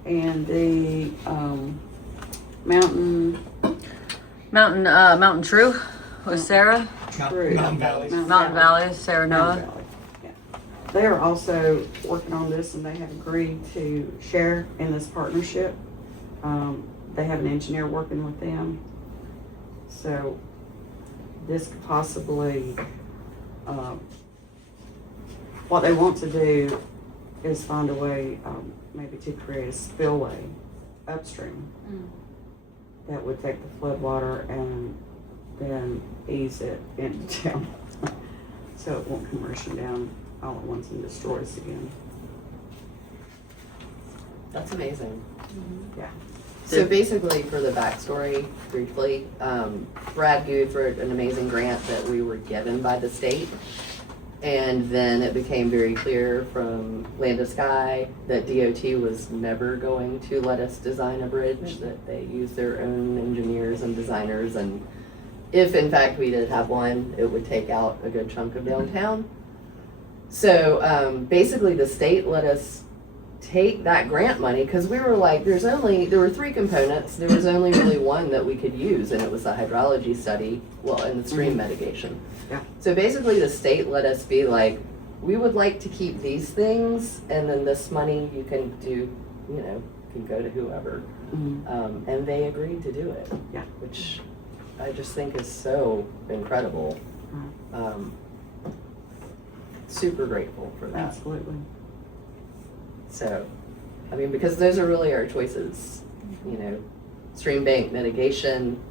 And the Mountain True with Sarah. True. Mountain Valley. Mountain Valley, Sarah Mountain Noah. Valley, yeah. They are also working on this and they have agreed to share in this partnership. They have an engineer working with them. So this could possibly, what they want to do is find a way, maybe to create a spillway upstream that would take the flood water and then ease it into town. So it won't come rushing down all at once and destroy us again. That's amazing. Yeah. So basically, for the backstory, briefly, Brad Guth wrote an amazing grant that we were given by the state. And then it became very clear from Land Sky that DOT was never going to let us design a bridge, that they use their own engineers and designers. And if in fact we did have one, it would take out a good chunk of downtown. So, basically the state let us take that grant money, cause we were like, there were 3 components, there was only really one that we could use, and it was the hydrology study, and the stream mitigation. Yeah. So basically the state let us be like, we would like to keep these things, and then this money you can do, can go to whoever. Mhm. And they agreed to do it. Yeah. Which I just think is so incredible. Super grateful for that. Absolutely. So, I mean, because those are really our choices, stream bank mitigation,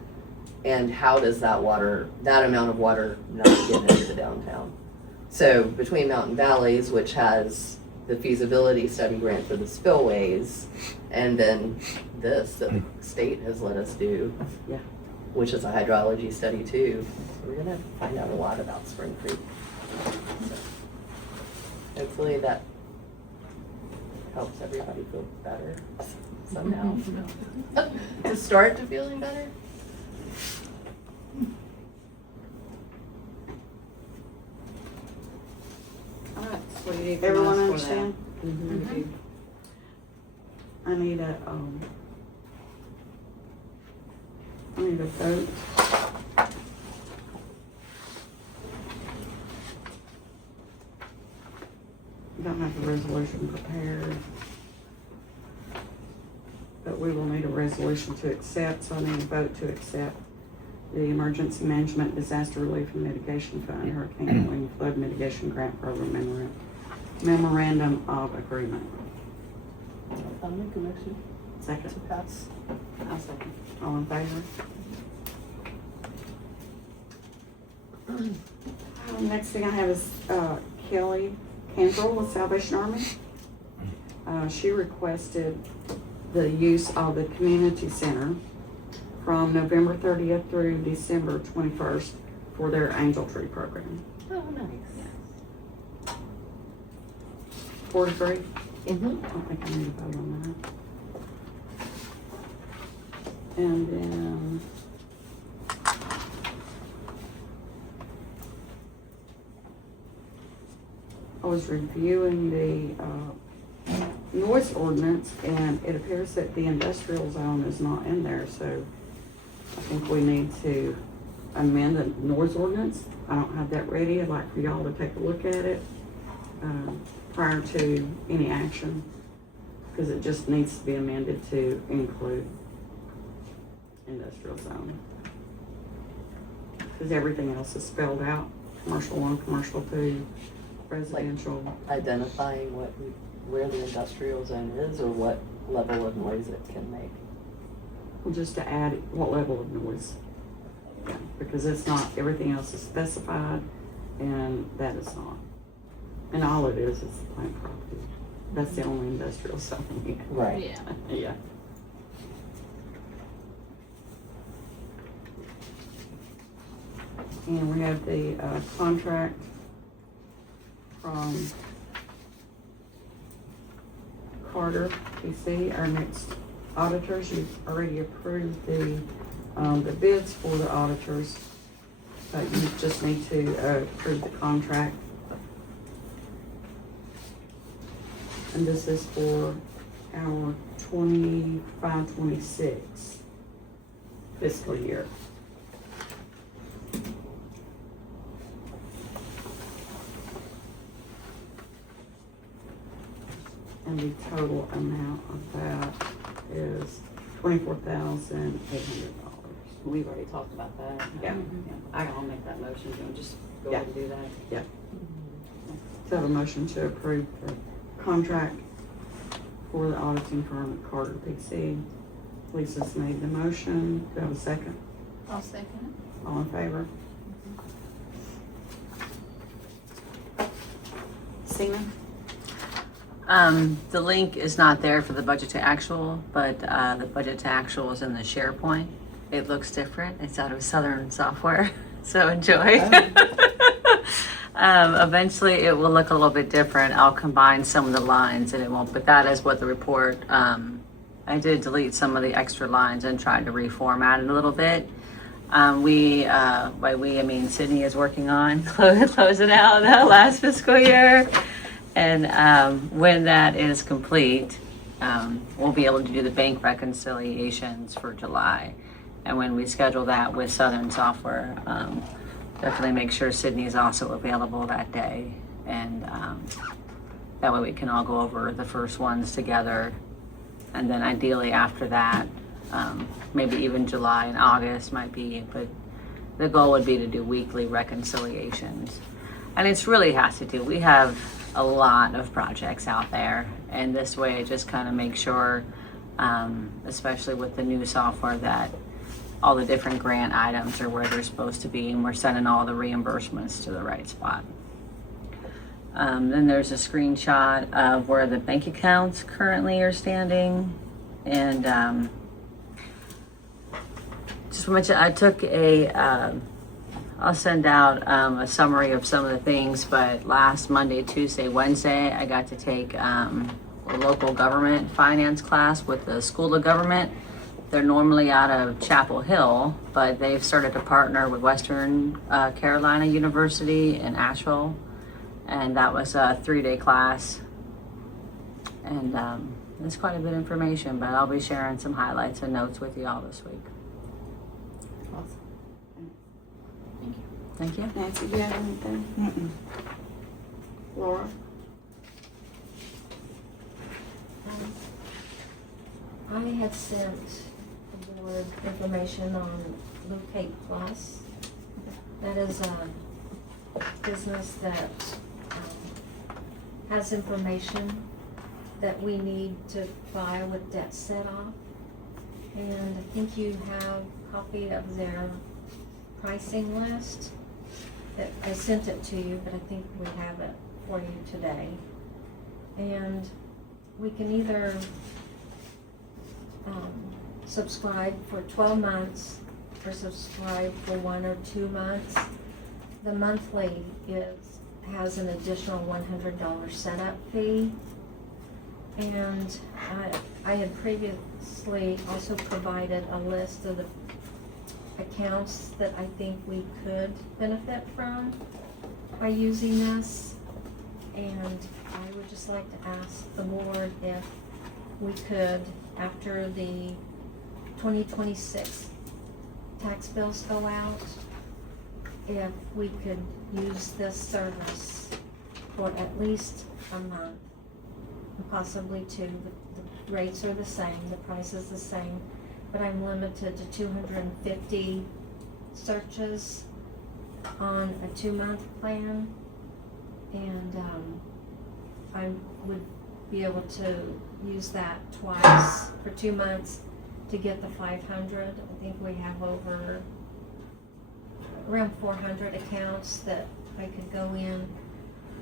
and how does that amount of water not get into the downtown? So between Mountain Valleys, which has the feasibility study grant for the spillways, and then this that the state has let us do, Yeah. which is a hydrology study too. So we're gonna find out a lot about Spring Creek. So hopefully that helps everybody feel better somehow. To start to feeling better. All right, so what do you need from Everyone us for understand? that? Mhm. I need a vote. Don't have the resolution prepared. But we will need a resolution to accept, so I need a vote to accept the Emergency Management Disaster Relief and Mitigation Fund, Hurricane William Flood Mitigation Grant Program Memorandum of Agreement. I'll make a motion Second. to pass. I'll second. All in favor? Next thing I have is Kelly Cantrell with Salvation Army. She requested the use of the community center from November 30th through December 21st for their Angel Tree program. Oh, nice. 43? Mm-hmm. I don't think I need to vote on that. And then I was reviewing the noise ordinance, and it appears that the industrial zone is not in there, so I think we need to amend the noise ordinance. I don't have that ready. I'd like for y'all to take a look at it prior to any action, because it just needs to be amended to include industrial zone. Because everything else is spelled out, commercial 1, commercial 2, residential. Identifying where the industrial zone is, or what level of noise it can make. Well, just to add what level of noise. Yeah, because it's not, everything else is specified, and that is not. And all it is the plant property. That's the only industrial zone. Right. Yeah. Yeah. And we have the contract from Carter, PC, our next auditors. You've already approved the bids for the auditors, but you just need to approve the contract. And this is for our 25-26 fiscal year. And the total amount of that is $24,800. We've already talked about that. Yeah. I'll make that motion. You want to just go ahead and do that? So I have a motion to approve the contract for the auditing firm at Carter PC. Lisa's made the motion. Do I have a second? I'll second it. All in favor? Seaman? The link is not there for the budget to actual, but the budget to actual is in the SharePoint. It looks different. It's out of Southern Software, so enjoy. Eventually it will look a little bit different. I'll combine some of the lines and it won't, but that is what the report, I did delete some of the extra lines and tried to reformat it a little bit. By we, I mean Sydney is working on closing out the last fiscal year. And when that is complete, we'll be able to do the bank reconciliations for July. And when we schedule that with Southern Software, definitely make sure Sydney is also available that day. And that way we can all go over the first ones together. And then ideally after that, maybe even July and August might be, but the goal would be to do weekly reconciliations. And it's really has to do, we have a lot of projects out there, and this way it just kind of makes sure, especially with the new software, that all the different grant items are where they're supposed to be, and we're sending all the reimbursements to the right spot. Then there's a screenshot of where the bank accounts currently are standing, and just mention, I took I'll send out a summary of some of the things, but last Monday, Tuesday, Wednesday, I got to take a local government finance class with the School of Government. They're normally out of Chapel Hill, but they've started to partner with Western Carolina University in Asheville, and that was a 3-day class. And it's quite a bit of information, but I'll be sharing some highlights and notes with you all this week. Thank you. Nancy, do you have anything? Laura? I had sent the board information on Locate Plus. That is a business that has information that we need to file with debt set off. And I think you have a copy of their pricing list. I sent it to you, but I think we have it for you today. And we can either subscribe for 12 months or subscribe for 1 or 2 months. The monthly has an additional $100 setup fee. And I had previously also provided a list of the accounts that I think we could benefit from by using this. And I would just like to ask the board if we could, after the 2026 tax bills go out, if we could use this service for at least a month, and possibly 2. The rates are the same, the price is the same, but I'm limited to 250 searches on a 2-month plan. And I would be able to use that twice for 2 months to get the 500. I think we have around 400 accounts that I could go in,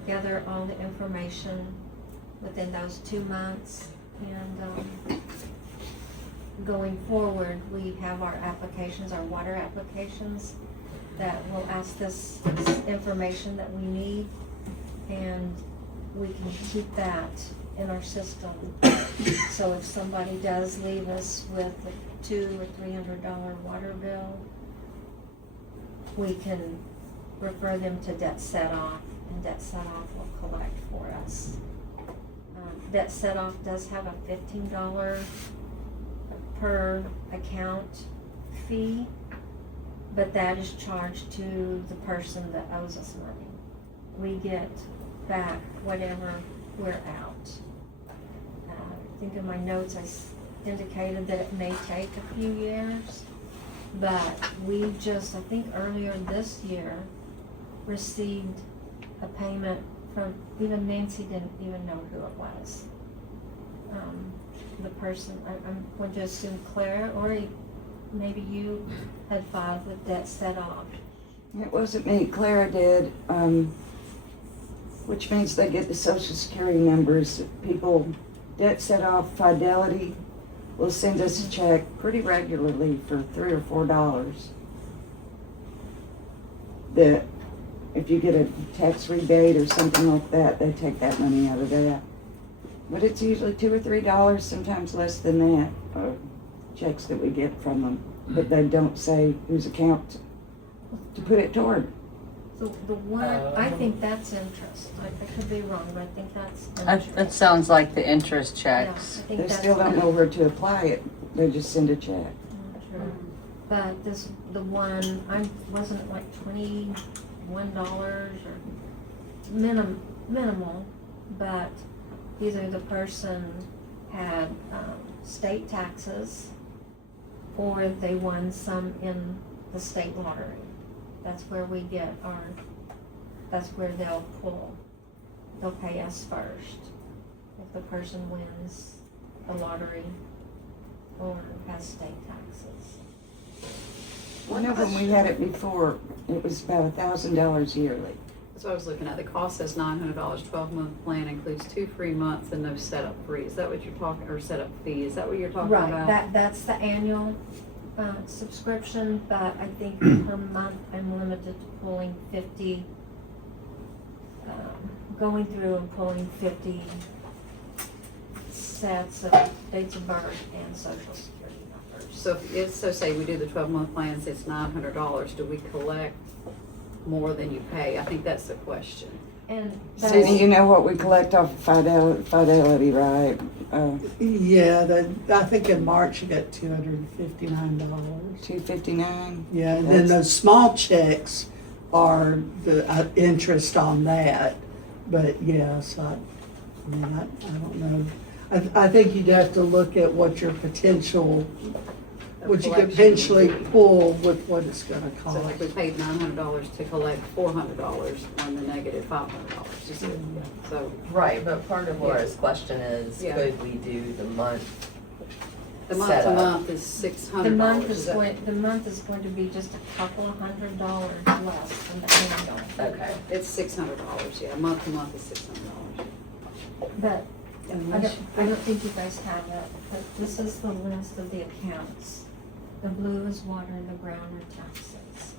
gather all the information within those 2 months. And going forward, we have our applications, our water applications, that will ask this information that we need, and we can keep that in our system. So if somebody does leave us with a $200 or $300 water bill, we can refer them to debt set off, and debt set off will collect for us. Debt set off does have a $15 per account fee, but that is charged to the person that owes us money. We get back whatever we're out. I think in my notes I indicated that it may take a few years, but we just, I think earlier this year, received a payment from, even Nancy didn't even know who it was. The person, I'm going to assume Claire, or maybe you had filed with debt set off. It wasn't me, Clara did, which means they get the social security numbers. People, debt set off, Fidelity will send us a check pretty regularly for $3 or $4. That if you get a tax rebate or something like that, they take that money out of that. But it's usually $2 or $3, sometimes less than that. checks that we get from them, but they don't say whose account to put it toward. The one, I think that's interest. I could be wrong, but I think that's interest. That sounds like the interest Yeah, I checks. think They that's still don't know where to apply it, they just send a check. True. But the one, wasn't it like $21 or minimal, but either the person had state taxes or they won some in the state lottery. That's where we get that's where they'll pay us first. If the person wins the lottery or has state taxes. I know when we had it before, it was about $1,000 yearly. That's what I was looking at. The cost says $900, 12-month plan includes 2 free months and no setup fee. Is that what you're talking, or setup fee? Is that what you're talking about? Right, that's the annual subscription, but I think per month I'm limited to pulling 50, going through and pulling 50 sets of dates of birth and social security numbers. So say we do the 12-month plan, it's $900, do we collect more than you pay? I think that's the question. And So you know what we collect off of Fidelity, right? Yeah, I think in March you got $259. $259. Yeah, and then those small checks are the interest on that. But yes, I don't know. I think you'd have to look at what your potential, what you could potentially pull with what it's gonna cost. So like we paid $900 to collect $400 on the negative $500. Just so Right, but part of Laura's question is, Yeah. could we do the month? the month Set to up. month is $600. the month Is that- the month is going to be just a couple of $100 less than the annual. Okay. It's $600. Yeah, month to month is $600. But I don't think you guys have it, but this is the list of the accounts. The blue is water and the brown are taxes.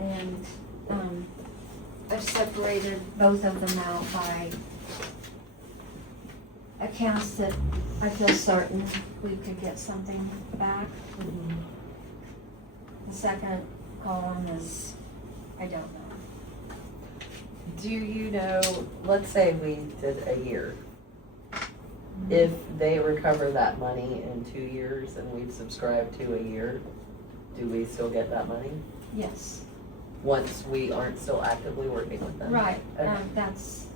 And, I've separated both of them out by accounts that I feel certain we could get something back. The second column is, I don't know. Do you know, let's say we did a year. If they recover that money in 2 years and we've subscribed to a year, do we still get that money? Yes, Once we aren't still actively working with them? right, Okay. that's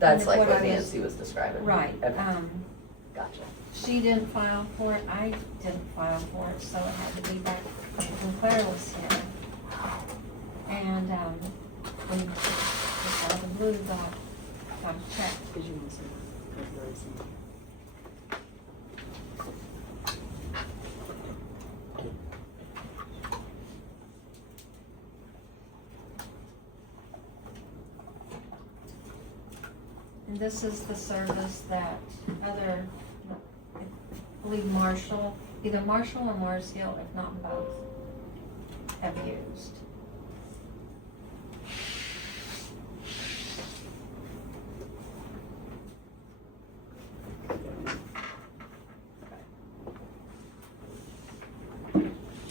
That's kind like of what I was- Nancy was describing? right. Okay, gotcha. She didn't file for it, I didn't file for it, so it had to be back when Claire was here. And, when the blue got checked. Did you want to say? And this is the service that I believe Marshall, either Marshall or Mars Hill, if not both, have used.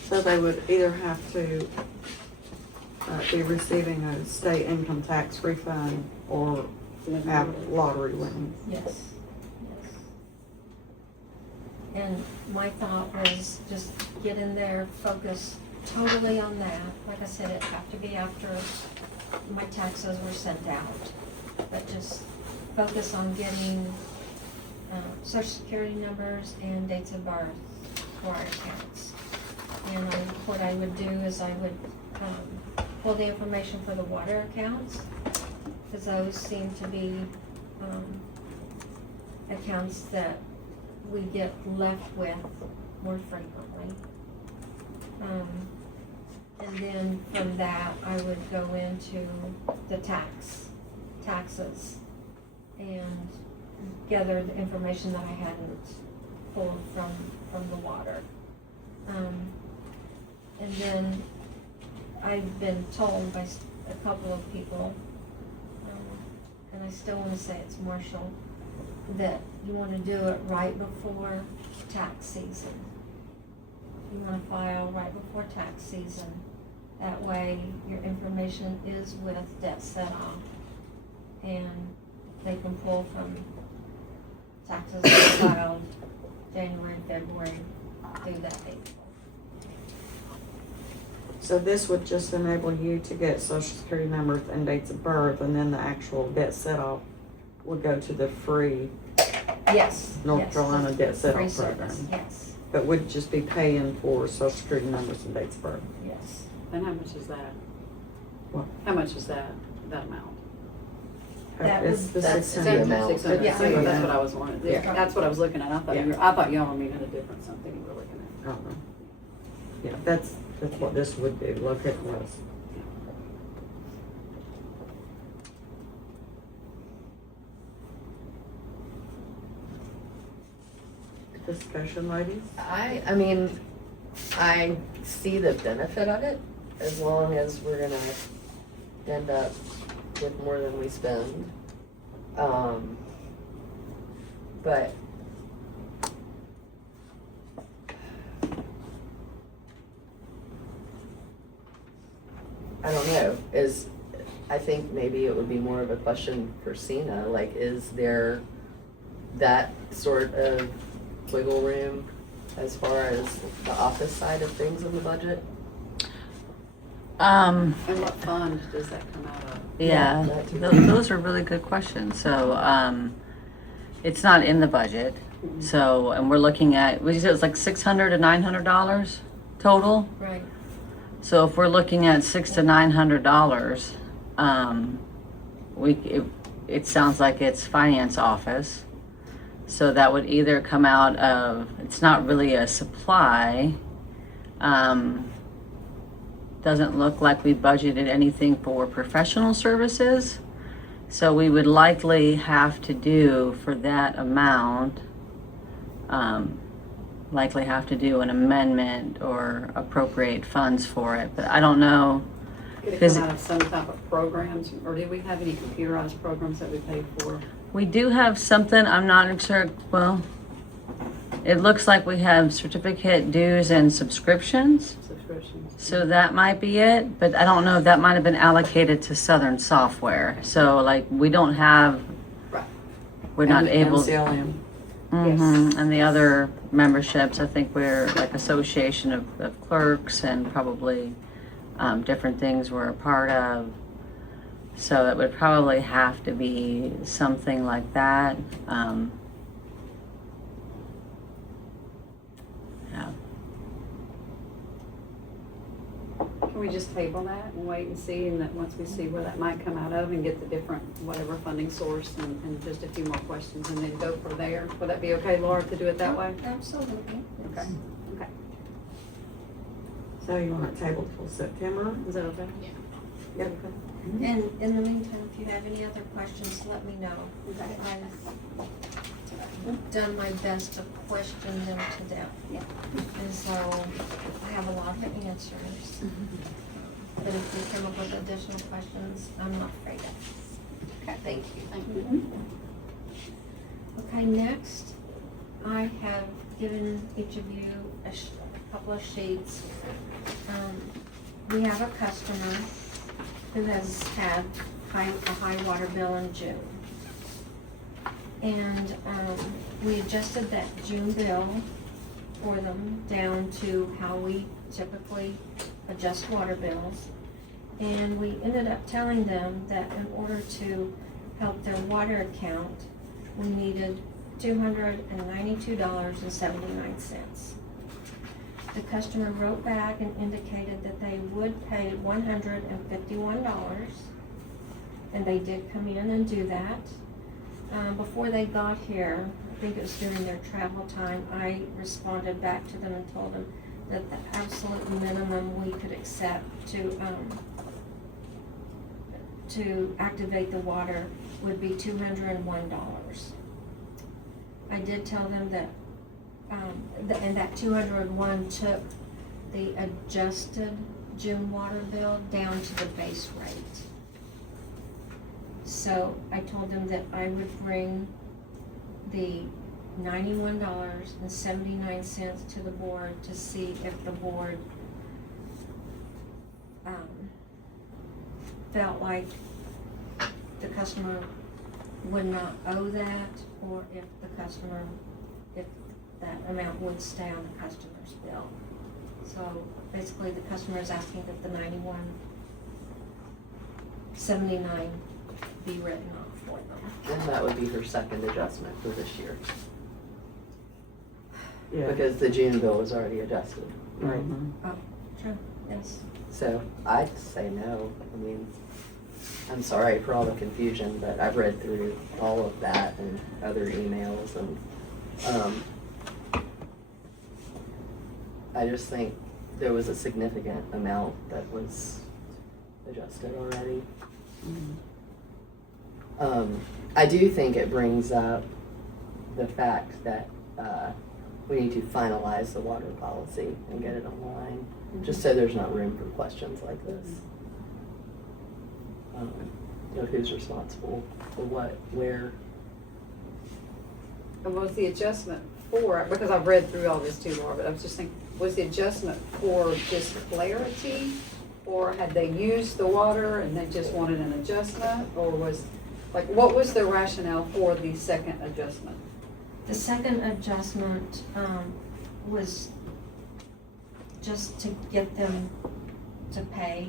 So they would either have to be receiving a state income tax refund or have lottery winnings. Yes, yes. And my thought was just get in there, focus totally on that. Like I said, it'd have to be after my taxes were sent out. But just focus on getting social security numbers and dates of birth for our accounts. And what I would do is I would pull the information for the water accounts, because those seem to be accounts that we get left with more frequently. And then from that, I would go into the taxes, and gather the information that I hadn't pulled from the water. And then I've been told by a couple of people, and I still want to say it's Marshall, that you wanna do it right before tax season. You wanna file right before tax season. That way, your information is with debt set off. And they can pull from taxes that are filed January and February through that April. So this would just enable you to get social security numbers and dates of birth, and then the actual debt set off would go to the free Yes. North yes, Carolina debt set free off service, program. yes, But would just be paying for social security numbers and dates of birth. yes. And how much is that? What? How much is that amount? That It's would- the That's six the hundred. amount. 600. Yeah. See, that's what I was wondering. Yeah. That's what I was looking at. I thought Yeah. I thought y'all needed a different something you were looking at. I don't know. Yeah, that's what this would do, look at this. Discussion, ladies? I mean, I see the benefit of it as long as we're gonna end up with more than we spend. But I don't know, I think maybe it would be more of a question for Sina, like, is there that sort of wiggle room as far as the office side of things in the budget? And what fund does that come out of? Yeah, that too. those are really good questions. So, it's not in the budget. So, and we're looking at, what you said, it's like $600 to $900 total? Right. So if we're looking at $600 to $900, it sounds like it's finance office. So that would either come out of, it's not really a supply. Doesn't look like we budgeted anything for professional services. So we would likely have to do for that amount, likely have to do an amendment or appropriate funds for it, but I don't know. Could it Is come it- out of some type of programs, or do we have any computerized programs that we pay for? We do have something, I'm not sure, well, it looks like we have certificate dues and subscriptions. Subscriptions? So that might be it, but I don't know if that might have been allocated to Southern Software. So like, we don't have, Right. we're not And able. MCLM. Mhm. And the other memberships, I think we're like association of clerks and probably different things we're a part of. So it would probably have to be something like that. Yeah. Can we just table that and wait and see, and that once we see where that might come out of and get the different, whatever funding source and just a few more questions and then go from there? Would that be okay, Laura, to do it that way? Absolutely. Okay, okay. So you want it tabled till September? Is that okay? Yep. Okay. And in the meantime, if you have any other questions, let me know. I've done my best to question them to death. Yeah. And so I have a lot of answers. But if you come up with additional questions, I'm not afraid of. Okay, thank you. Thank you. Okay, next, I have given each of you a couple of sheets. We have a customer who has had a high water bill in June. And we adjusted that June bill for them down to how we typically adjust water bills. And we ended up telling them that in order to help their water account, we needed $292.79. The customer wrote back and indicated that they would pay $151, and they did come in and do that. Before they got here, I think it was during their travel time, I responded back to them and told them that the absolute minimum we could accept to activate the water would be $201. I did tell them that and that 201 took the adjusted June water bill down to the base rate. So I told them that I would bring the $91.79 to the board to see if the board felt like the customer would not owe that, or if that amount would stay on the customer's bill. So basically, the customer is asking that the $91.79 be written off for them. And that would be her second adjustment for this year, Yeah. because the June bill was already adjusted. Right. Oh, true, yes. So I'd say no. I mean, I'm sorry for all the confusion, but I've read through all of that and other emails, and I just think there was a significant amount that was adjusted already. I do think it brings up the fact that we need to finalize the water policy and get it online, just so there's not room for questions like this. You know, who's responsible for what, where. And was the adjustment for, because I've read through all this too, Laura, but I was just thinking, was the adjustment for just clarity? Or had they used the water and they just wanted an adjustment? Or was, like, what was the rationale for the second adjustment? The second adjustment was just to get them to pay.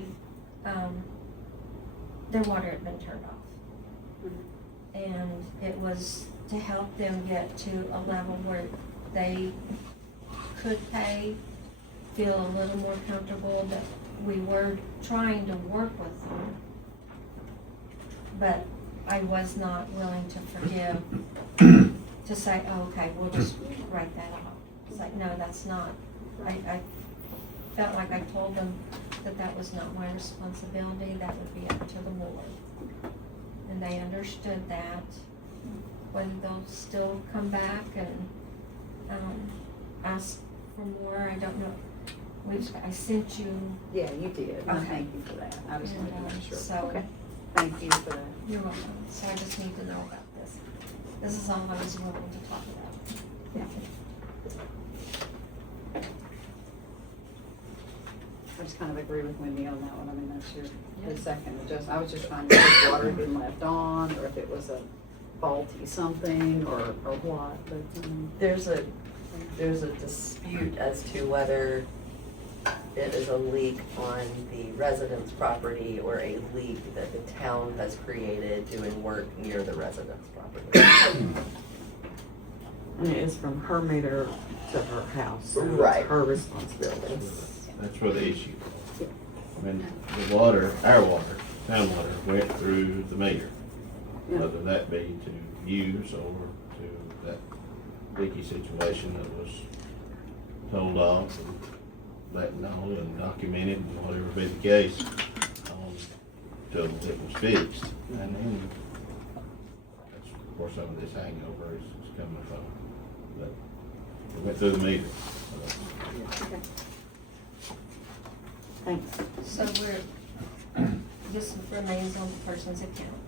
Their water had been turned off. And it was to help them get to a level where they could pay, feel a little more comfortable that we were trying to work with them. But I was not willing to forgive, to say, oh, okay, we'll just write that off. It's like, no, that's not. I felt like I told them that that was not my responsibility, that would be up to the board. And they understood that. Whether they'll still come back and ask for more, I don't know. I sent you. Yeah, you did. Okay. Thank you for that. I just wanted to make sure. So, Okay. Thank you for that. you're welcome. So I just need to know about this. This is all I was willing to talk about. Yeah. I just kind of agree with Wendy on that one. I mean, that's the second adjustment. I was just trying to know if water had been left on, or if it was a faulty something, or what, but, There's a dispute as to whether it is a leak on the resident's property or a leak that the town has created doing work near the resident's property. And it is from her meter to her house. So Right. It's her responsibility. That's where the issue is. I mean, the water, our water, town water, went through the meter. Yeah. Whether that be to use or to that leaky situation that was told off and let know and documented and whatever be the case, till it was fixed. And then that's where some of this hangover is coming from. But it went through the meter. okay. Thanks. So this remains on the person's account.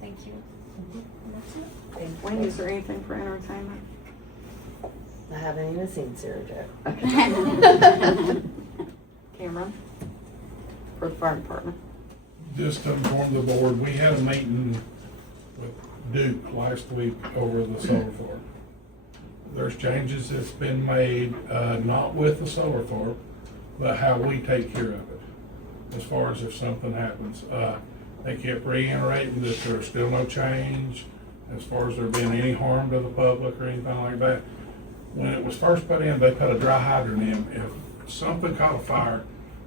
Thank you. And that's it. Wendy, is there anything for entertainment? I haven't even seen Sarah Jo. Cameron? For the fire department? Just to inform the board, we had a meeting with Duke last week over the solar farm. There's changes that's been made, not with the solar farm, but how we take care of it, as far as if something happens. They kept reiterating that there's still no change as far as there being any harm to the public or anything like that. When it was first put in, they put a dry hydrant in. If something caught a fire,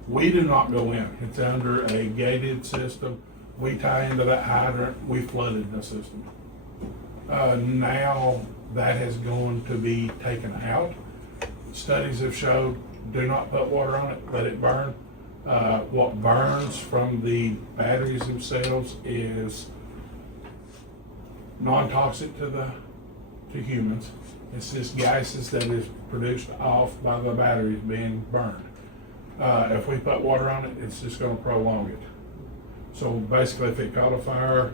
we do not go in. It's under a gated system. We tie into that hydrant, we flooded the system. Now that has gone to be taken out. Studies have showed, do not put water on it, let it burn. What burns from the batteries themselves is non-toxic to humans. It's just gases that is produced off by the batteries being burned. If we put water on it, it's just gonna prolong it. So basically, if it caught a fire,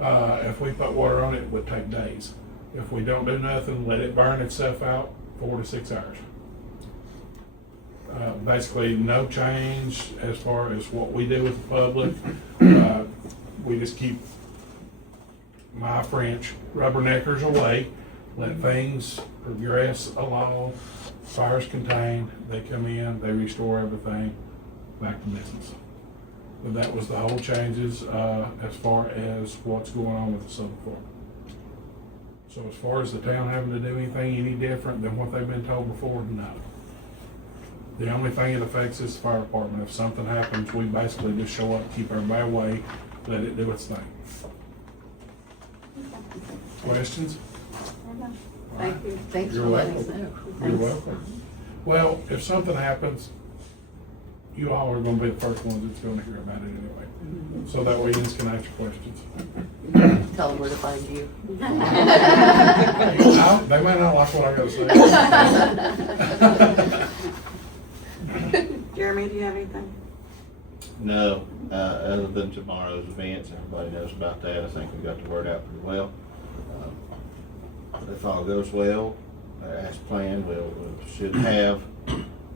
If we put water on it, it would take days. If we don't do nothing, let it burn itself out, 4 to 6 hours. Basically, no change as far as what we do with the public. We just keep my French rubberneckers away, let things progress along, fires contained, they come in, they restore everything, back to business. But that was the whole changes, as far as what's going on with the solar farm. So as far as the town having to do anything any different than what they've been told before, no. The only thing it affects is the fire department. If something happens, we basically just show up, keep everybody away, let it do its thing. Questions? Thank you. Thanks You're for letting us welcome. know. You're welcome. Well, if something happens, you all are gonna be the first ones that's gonna hear about it anyway. So that way you can ask your questions. Tell them where to find you. They may not like what I gotta say. Jeremy, do you have anything? No, other than tomorrow's events, everybody knows about that. I think we got the word out pretty well. If all goes well, as planned, we should have,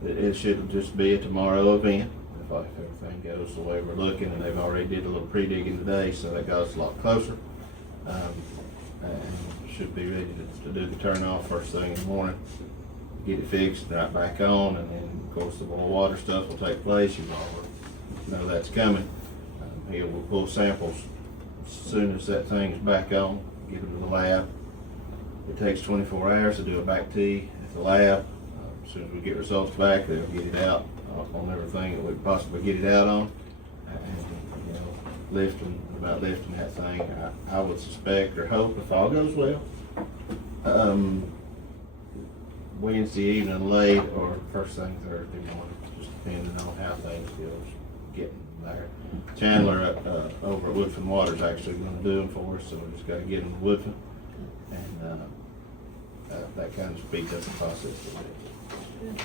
it should just be a tomorrow event. If everything goes the way we're looking, and they've already did a little pre-digging today, so that got us a lot closer. And should be ready to do the turn off first thing in the morning, get it fixed, right back on, and then of course the boil water stuff will take place. You all know that's coming. We'll pull samples as soon as that thing's back on, get them to the lab. It takes 24 hours to do a back T at the lab. As soon as we get results back, they'll get it out on everything that we could possibly get it out on. And, you know, lifting that thing, I would suspect or hope, if all goes well, Wednesday evening late or first thing Thursday morning, just depending on how things goes getting there. Chandler over at Woodfin Water is actually going to do them for us, so we just got to get them to Woodfin, and that kind of speeds up the process a bit.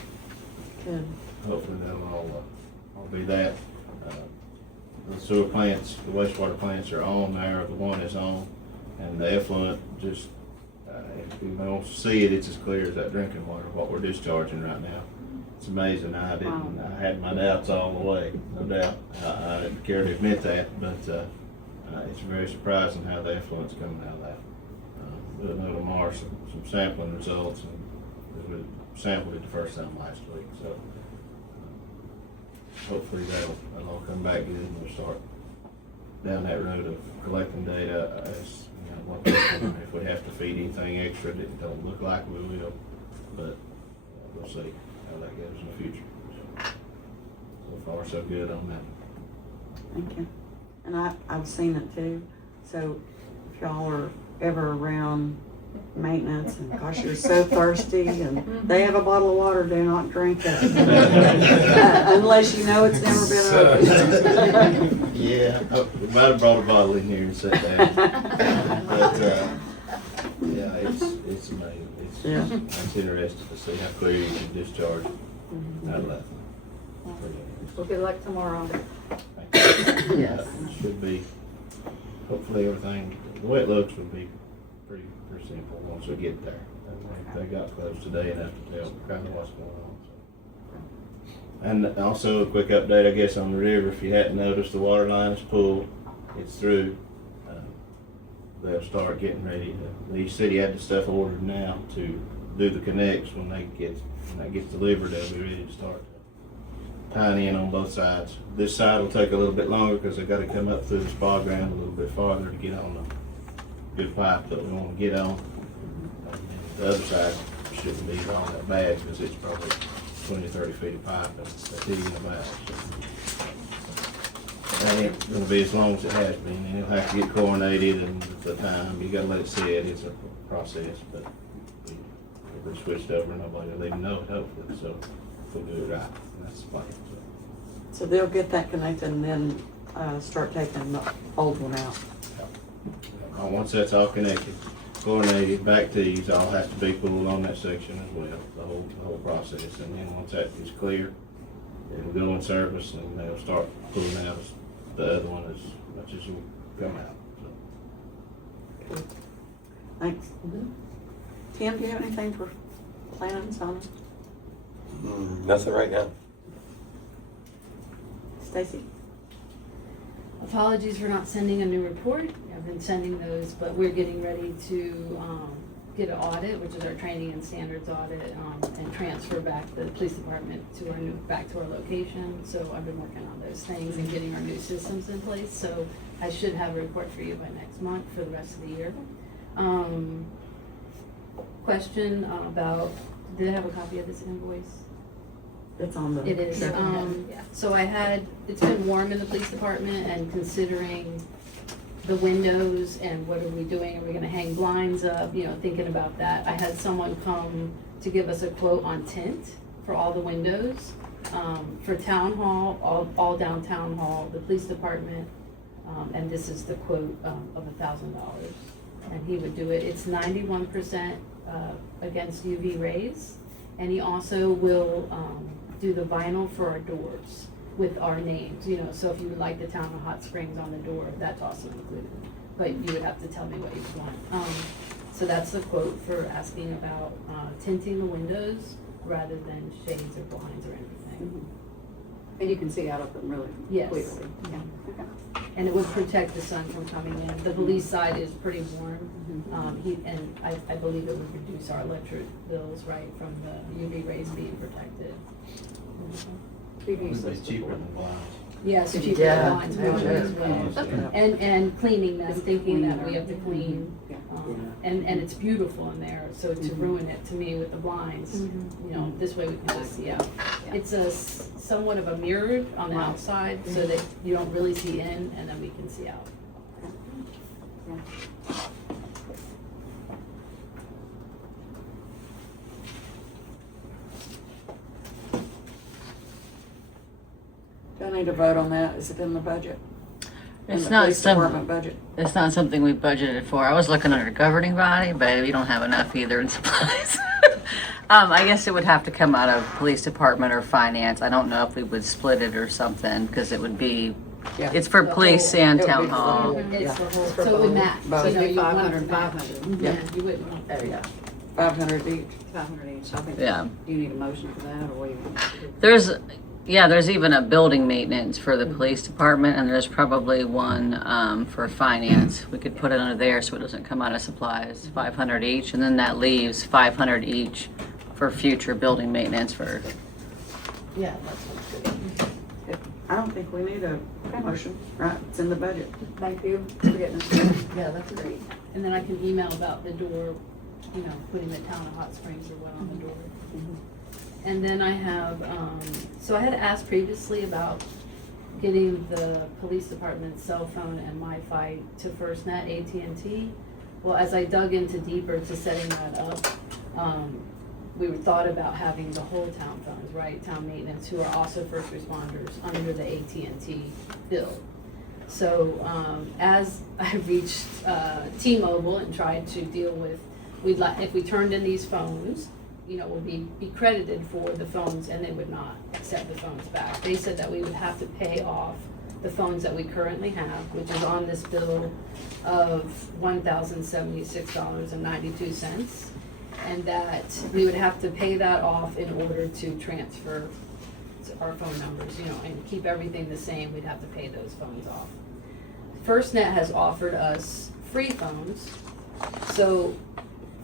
Good. Hopefully that'll all be that. The sewer plants, the wastewater plants are on there. The one is on, and the effluent just, if you don't see it, it's as clear as that drinking water, what we're discharging right now. It's amazing. I had my doubts all the way, no doubt. I didn't care to admit that, but it's very surprising how the effluent's coming out of that. We'll know tomorrow some sampling results, and we sampled it the first time last week, so hopefully that'll all come back good, and we'll start down that road of collecting data as, you know, if we have to feed anything extra that don't look like we will, but we'll see how that goes in the future. So far, so good on that. Thank you. And I've seen it too. So if y'all are ever around maintenance, and gosh, you're so thirsty, and they have a bottle of water, do not drink it. Unless you know it's never been opened. Yeah, we might have brought a bottle in here and set down. But, yeah, it's amazing. It's interesting to see how clear you can discharge out of that. Well, good luck tomorrow. Yes. It should be, hopefully everything, the way it looks would be pretty simple once we get there. They got close today enough to tell kind of what's going on. So. And also a quick update, I guess, on the river. If you hadn't noticed, the water line is pulled. It's through. They'll start getting ready. The city had the stuff ordered now to do the connects. When that gets delivered, they'll be ready to start tying in on both sides. This side will take a little bit longer because they've got to come up through the spa ground a little bit farther to get on the good pipe that we want to get on. And the other side shouldn't be all that bad because it's probably 20 or 30 feet of pipe that's hitting the back. That ain't going to be as long as it has been, and it'll have to get chlorinated, and at the time you got to let it sit. It's a process, but we switched over. Nobody will even know it, hopefully. So we'll do it right. And that's the plan. So they'll get that connected and then start taking the old one out. Once that's all connected, chlorinated, back tees, all has to be pulled on that section as well, the whole process. And then once that is clear, it'll go in service, and they'll start pulling out the other one as much as will come out. So Thanks. Tim, do you have anything for planning and zoning? Nothing right now. Stacy? Apologies for not sending a new report. I've been sending those, but we're getting ready to get an audit, which is our training and standards audit, and transfer back the police department to back to our location. So I've been working on those things and getting our new systems in place. So I should have a report for you by next month for the rest of the year. Question about, did I have a copy of this invoice? It's on the. It is, so it's been warm in the police department, and considering the windows and what are we doing, are we gonna hang blinds up, thinking about that. I had someone come to give us a quote on tint for all the windows, for town hall, all downtown hall, the police department, and this is the quote of $1,000. And he would do it, it's 91% against UV rays, and he also will do the vinyl for our doors with our names, so if you would like the town of Hot Springs on the door, that's also included. But you would have to tell me what you want. So that's the quote for asking about tinting the windows rather than shades or blinds or anything. And you can see out of them really Yes. clearly. Yeah. Okay. And it would protect the sun from coming in. The police side is pretty warm. I believe it would reduce our electric bills, right, from the UV rays being protected. We've used It'd those be cheaper before. than blinds. Yes, cheaper Yeah. blinds as well. And cleaning that, thinking that we have to clean. Yeah. And it's beautiful in there, so to ruin it to me with the blinds, this way we can just see out. Yeah. It's somewhat of a mirrored on the outside, so that you don't really see in, and then we can see out. Do I need to vote on that? Is it in the budget? In It's the not police department budget? It's not something we budgeted for. I was looking under governing body, but we don't have enough either in supplies. I guess it would have to come out of police department or finance. I don't know if we would split it or something, because it would be, Yeah. it's for The police whole- and it would town be for the hall. whole- It's Yeah. the whole, For so it would both. match. Both. You know, you want 500 it and to match. 500. Yeah. You wouldn't want that. Yeah. 500 each. 500 each, I think. Yeah. Do you need a motion for that, or what do you want to do? There's even a building maintenance for the police department, and there's probably one for finance. We could put it under there so it doesn't come out of supplies, 500 each, and then that leaves 500 each for future building maintenance for. Yeah, that sounds good. I don't think we need a motion, right? It's in the budget. Thank you for getting us. Yeah, that's great. And then I can email about the door, putting the town of Hot Springs or what on the door. And then I have, so I had asked previously about getting the police department's cell phone and MiFi to FirstNet AT&T. Well, as I dug into deeper to setting that up, we thought about having the whole town phones, right, town maintenance, who are also first responders, under the AT&T bill. So as I reached T-Mobile and tried to deal with, if we turned in these phones, would be credited for the phones, and they would not accept the phones back. They said that we would have to pay off the phones that we currently have, which is on this bill of $1,076.92, and that we would have to pay that off in order to transfer our phone numbers, and keep everything the same. We'd have to pay those phones off. FirstNet has offered us free phones, so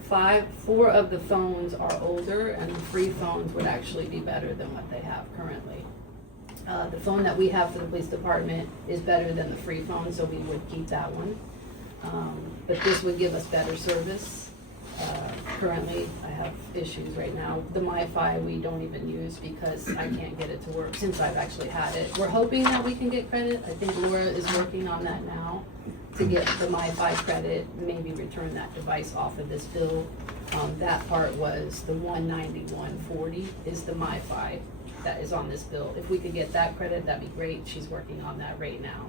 4 of the phones are older, and the free phones would actually be better than what they have currently. The phone that we have for the police department is better than the free phone, so we would keep that one. But this would give us better service. Currently, I have issues right now. The MiFi we don't even use because I can't get it to work since I've actually had it. We're hoping that we can get credit. I think Laura is working on that now to get the MiFi credit, maybe return that device off of this bill. That part was the $191.40 is the MiFi that is on this bill. If we could get that credit, that'd be great. She's working on that right now.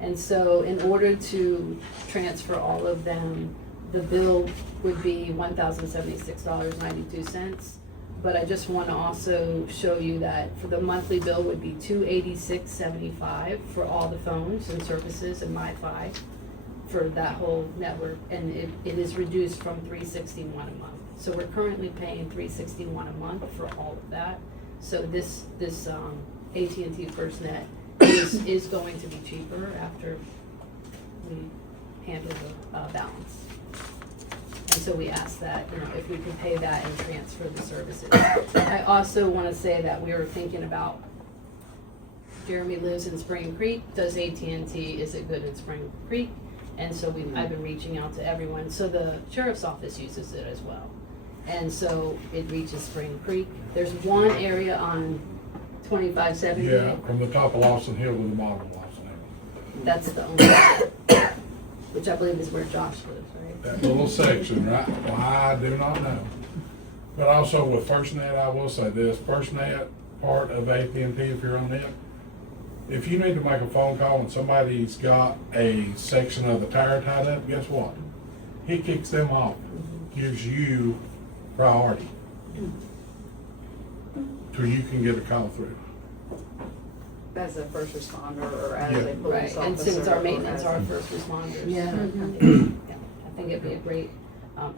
And so in order to transfer all of them, the bill would be $1,076.92. But I just want to also show you that for the monthly bill would be $286.75 for all the phones and services and MiFi. for that whole network, and it is reduced from $361 a month. So we're currently paying $361 a month for all of that. So this AT&T FirstNet is going to be cheaper after we handle the balance. And so we asked that, if we could pay that and transfer the services. I also want to say that we were thinking about, Jeremy lives in Spring Creek, does AT&T, is it good in Spring Creek? And so I've been reaching out to everyone. So the sheriff's office uses it as well. And so it reaches Spring Creek. There's one area on 2570. Yeah, from the top of Lawson Hill to the bottom of Lawson Hill. That's the only, which I believe is where Josh lives, right? That little section, right? Why, I do not know. But also with FirstNet, I will say this, FirstNet part of AT&T, if you're on it, if you need to make a phone call and somebody's got a section of the tower tied up, guess what? He kicks them off, gives you priority. Till you can get a call through. As a first responder or as Yeah. a police Right, officer. and since our or maintenance as- are first responders. Yeah. I think it'd be a great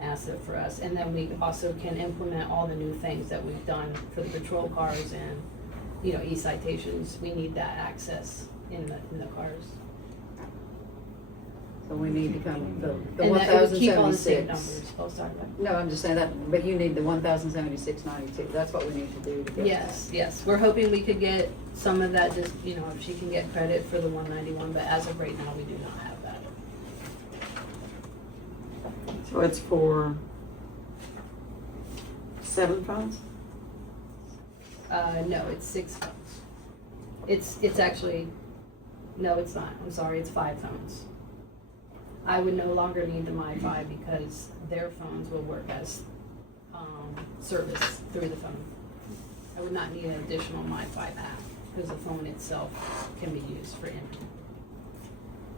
asset for us. And then we also can implement all the new things that we've done for the patrol cars and, e-citations. We need that access in the cars. So we need to come, the And that it would keep all the same 1076. numbers. Oh, sorry. No, I'm just saying that, but you need the 1076.92, that's what we need to do to get Yes. We're hoping we could get some of that, just, if she can get credit for the 191, but as of right now, we do not have that. So it's for 7 phones? No, it's 6 phones. It's actually, no, it's not. I'm sorry, it's 5 phones. I would no longer need the MiFi because their phones will work as service through the phone. I would not need an additional MiFi app because the phone itself can be used for internet.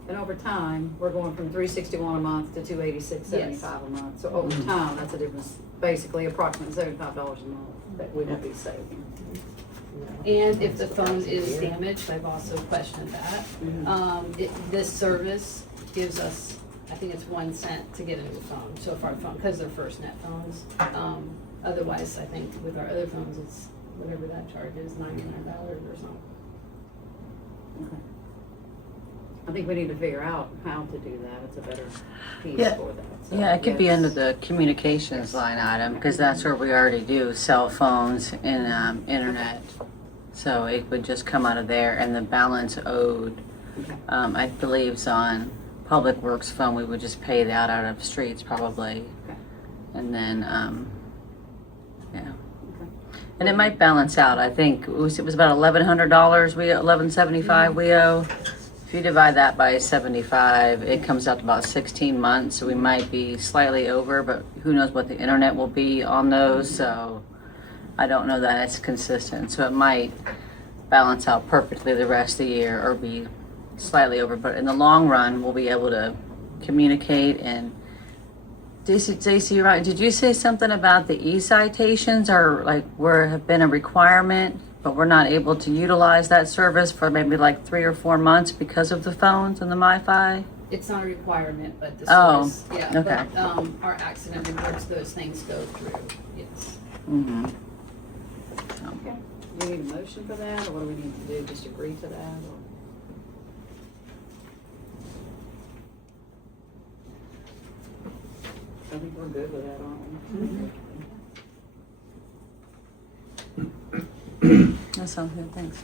And over time, we're going from $361 a month to $286.75 a month. So over time, that's a difference, basically approximately $75 a month that we will be saving. And if the phone is damaged, I've also questioned that. This service gives us, I think it's 1 cent to get a new phone, so for our phone, because they're FirstNet phones. Otherwise, I think with our other phones, it's whatever that charge is, $99 or something. Okay. I think we need to figure out how to do that. It's a better piece Yeah. for that. So, Yeah, it could be yes. under the communications line item, because that's where we already do cell phones and internet. So it would just come out of there, and the balance owed, Okay. I believe is on Public Works Fund, we would just pay that out of streets probably. Okay. And then, yeah. Okay. And it might balance out, I think, it was about $1,100, $1,175 we owe. If you divide that by 75, it comes out to about 16 months, so we might be slightly over, but who knows what the internet will be on those, so I don't know that it's consistent. So it might balance out perfectly the rest of the year or be slightly over, but in the long run, we'll be able to communicate. And Stacy, right, did you say something about the e-citations or like where have been a requirement, but we're not able to utilize that service for maybe like 3 or 4 months because of the phones and the MiFi? It's not a requirement, but the Oh, service, yeah, okay. but, our accident reports, those things go through, yes. Mm-hmm. Okay. Do you need a motion for that, or what do we need to do? Just agree to that? Or? I think we're good with that, aren't we? That sounds good, thanks.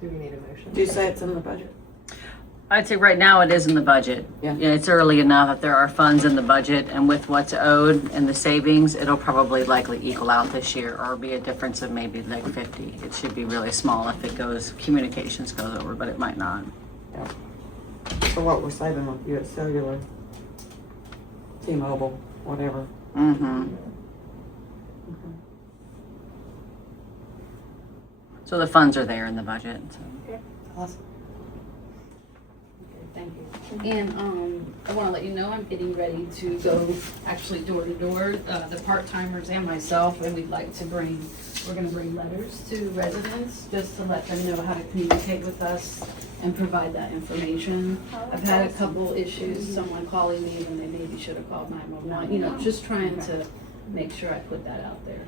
Do we need a motion? Do you say it's in the budget? I'd say right now it is in the budget. Yeah. It's early enough that there are funds in the budget, and with what's owed and the savings, it'll probably likely equal out this year or be a difference of maybe like 50. It should be really small if it goes, communications goes over, but it might not. For what we're saving with US Cellular, T-Mobile, whatever. Mm-hmm. So the funds are there in the budget, so. Awesome. Thank you. And I want to let you know I'm getting ready to go actually door to door, the part-timers and myself, and we'd like to bring we're gonna bring letters to residents, just to let them know how to communicate with us and provide that information. I've had a couple issues, someone calling me when they maybe should have called 911, you know, just trying to make sure I put that out there.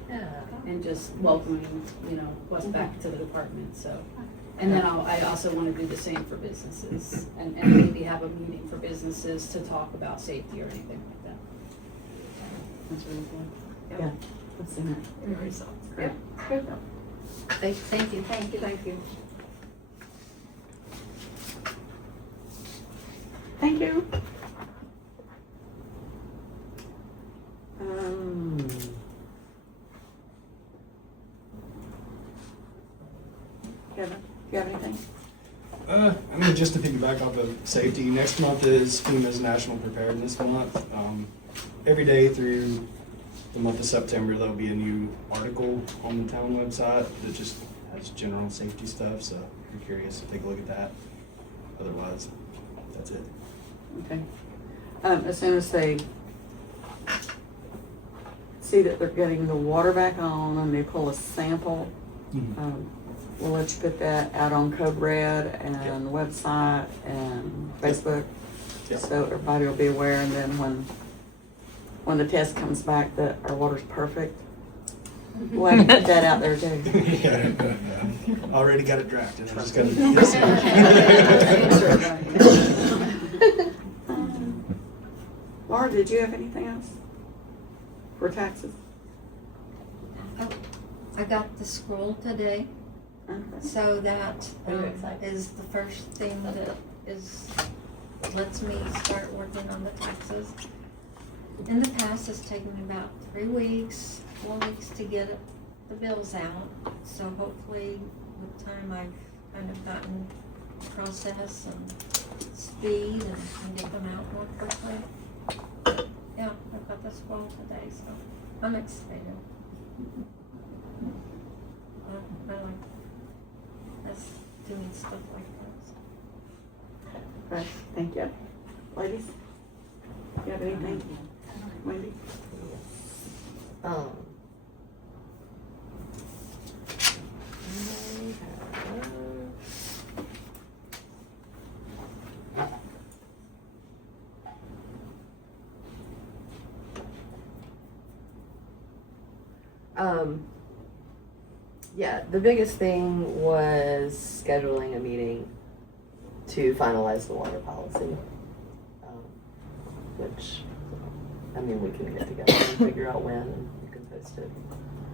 And just welcoming, you know, us back to the department, so. And then I also want to do the same for businesses, and maybe have a meeting for businesses to talk about safety or anything like that. That's really cool. Yeah, I've seen it. Your results, great. Good. Thank you. Thank you. Thank you. Kevin, do you have anything? I mean, just to piggyback off of safety, next month is FEMA's National Preparedness Month. Every day through the month of September, there'll be a new article on the town website that just has general safety stuff, so if you're curious, take a look at that. Otherwise, that's it. Okay. As soon as they see that they're getting the water back on and they pull a sample, we'll let you put that out on Code Red and the website and Facebook, so everybody will be aware. And then when the test comes back that our water's perfect, we'll have to put that out there too. Yeah. Already got it drafted. I just got to. Laura, did you have anything else for taxes? I got the scroll today, so that Are you excited? is the first thing that lets me start working on the taxes. In the past, it's taken me about 3 weeks, 4 weeks to get the bills out. So hopefully with time I've kind of gotten process and speed and can get them out more quickly. Yeah, I've got the scroll today, so I'm excited. I like that's doing stuff like that. Okay, thank you. Ladies, do you have anything? Wendy? Yeah, the biggest thing was scheduling a meeting to finalize the water policy, which, I mean, we can get together and figure out when and you can post it.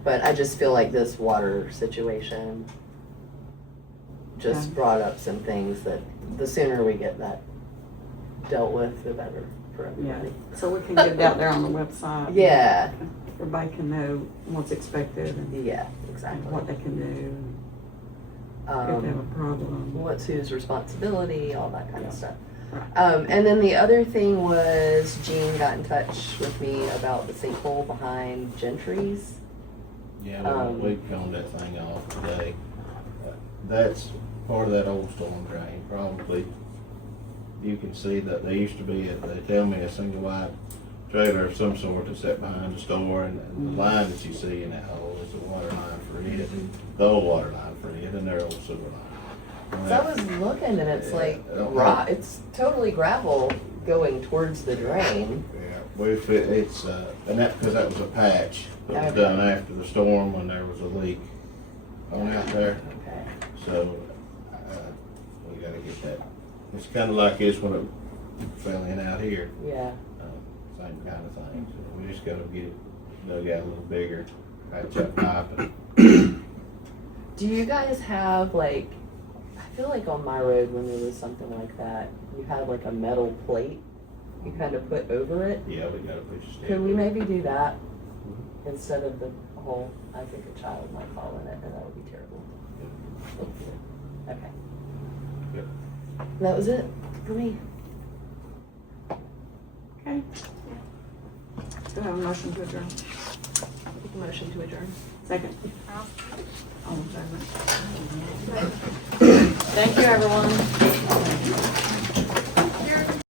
But I just feel like this water situation just brought up some things that the sooner we get that dealt with, the better for everybody. So we can get it out there on the website. Yeah. Everybody can know what's expected and exactly what they can do. If they have a problem. What's whose responsibility, all that kind of stuff. Right. And then the other thing was Jean got in touch with me about the sinkhole behind Gentry's. Yeah, we combed that thing off today. That's part of that old storm drain, probably. You can see that there used to be, they tell me, a single wide trailer of some sort that's set behind the store, and the line that you see in that hole is the water line for it, the old water line for it, and their old sewer line. So I was looking and it's like rock, it's totally gravel going towards the drain. Yeah, it's, and that, because that was a patch that was done after the storm when there was a leak on out there. Okay. So, we gotta get that, it's kinda like this when it fell in out here. Yeah. Same kind of thing, so we just gotta get it dug out a little bigger, patch up pipe and. Do you guys have like, I feel like on my road when there was something like that, you had like a metal plate you kind of put over it? Yeah, we gotta put your stick. Could we maybe do that instead of the hole? I think a child might fall in it and that would be terrible. Okay. Good. That was it for me. Okay. Do I have a motion to adjourn? Make a motion to adjourn. Second. All in favor? Thank you, everyone.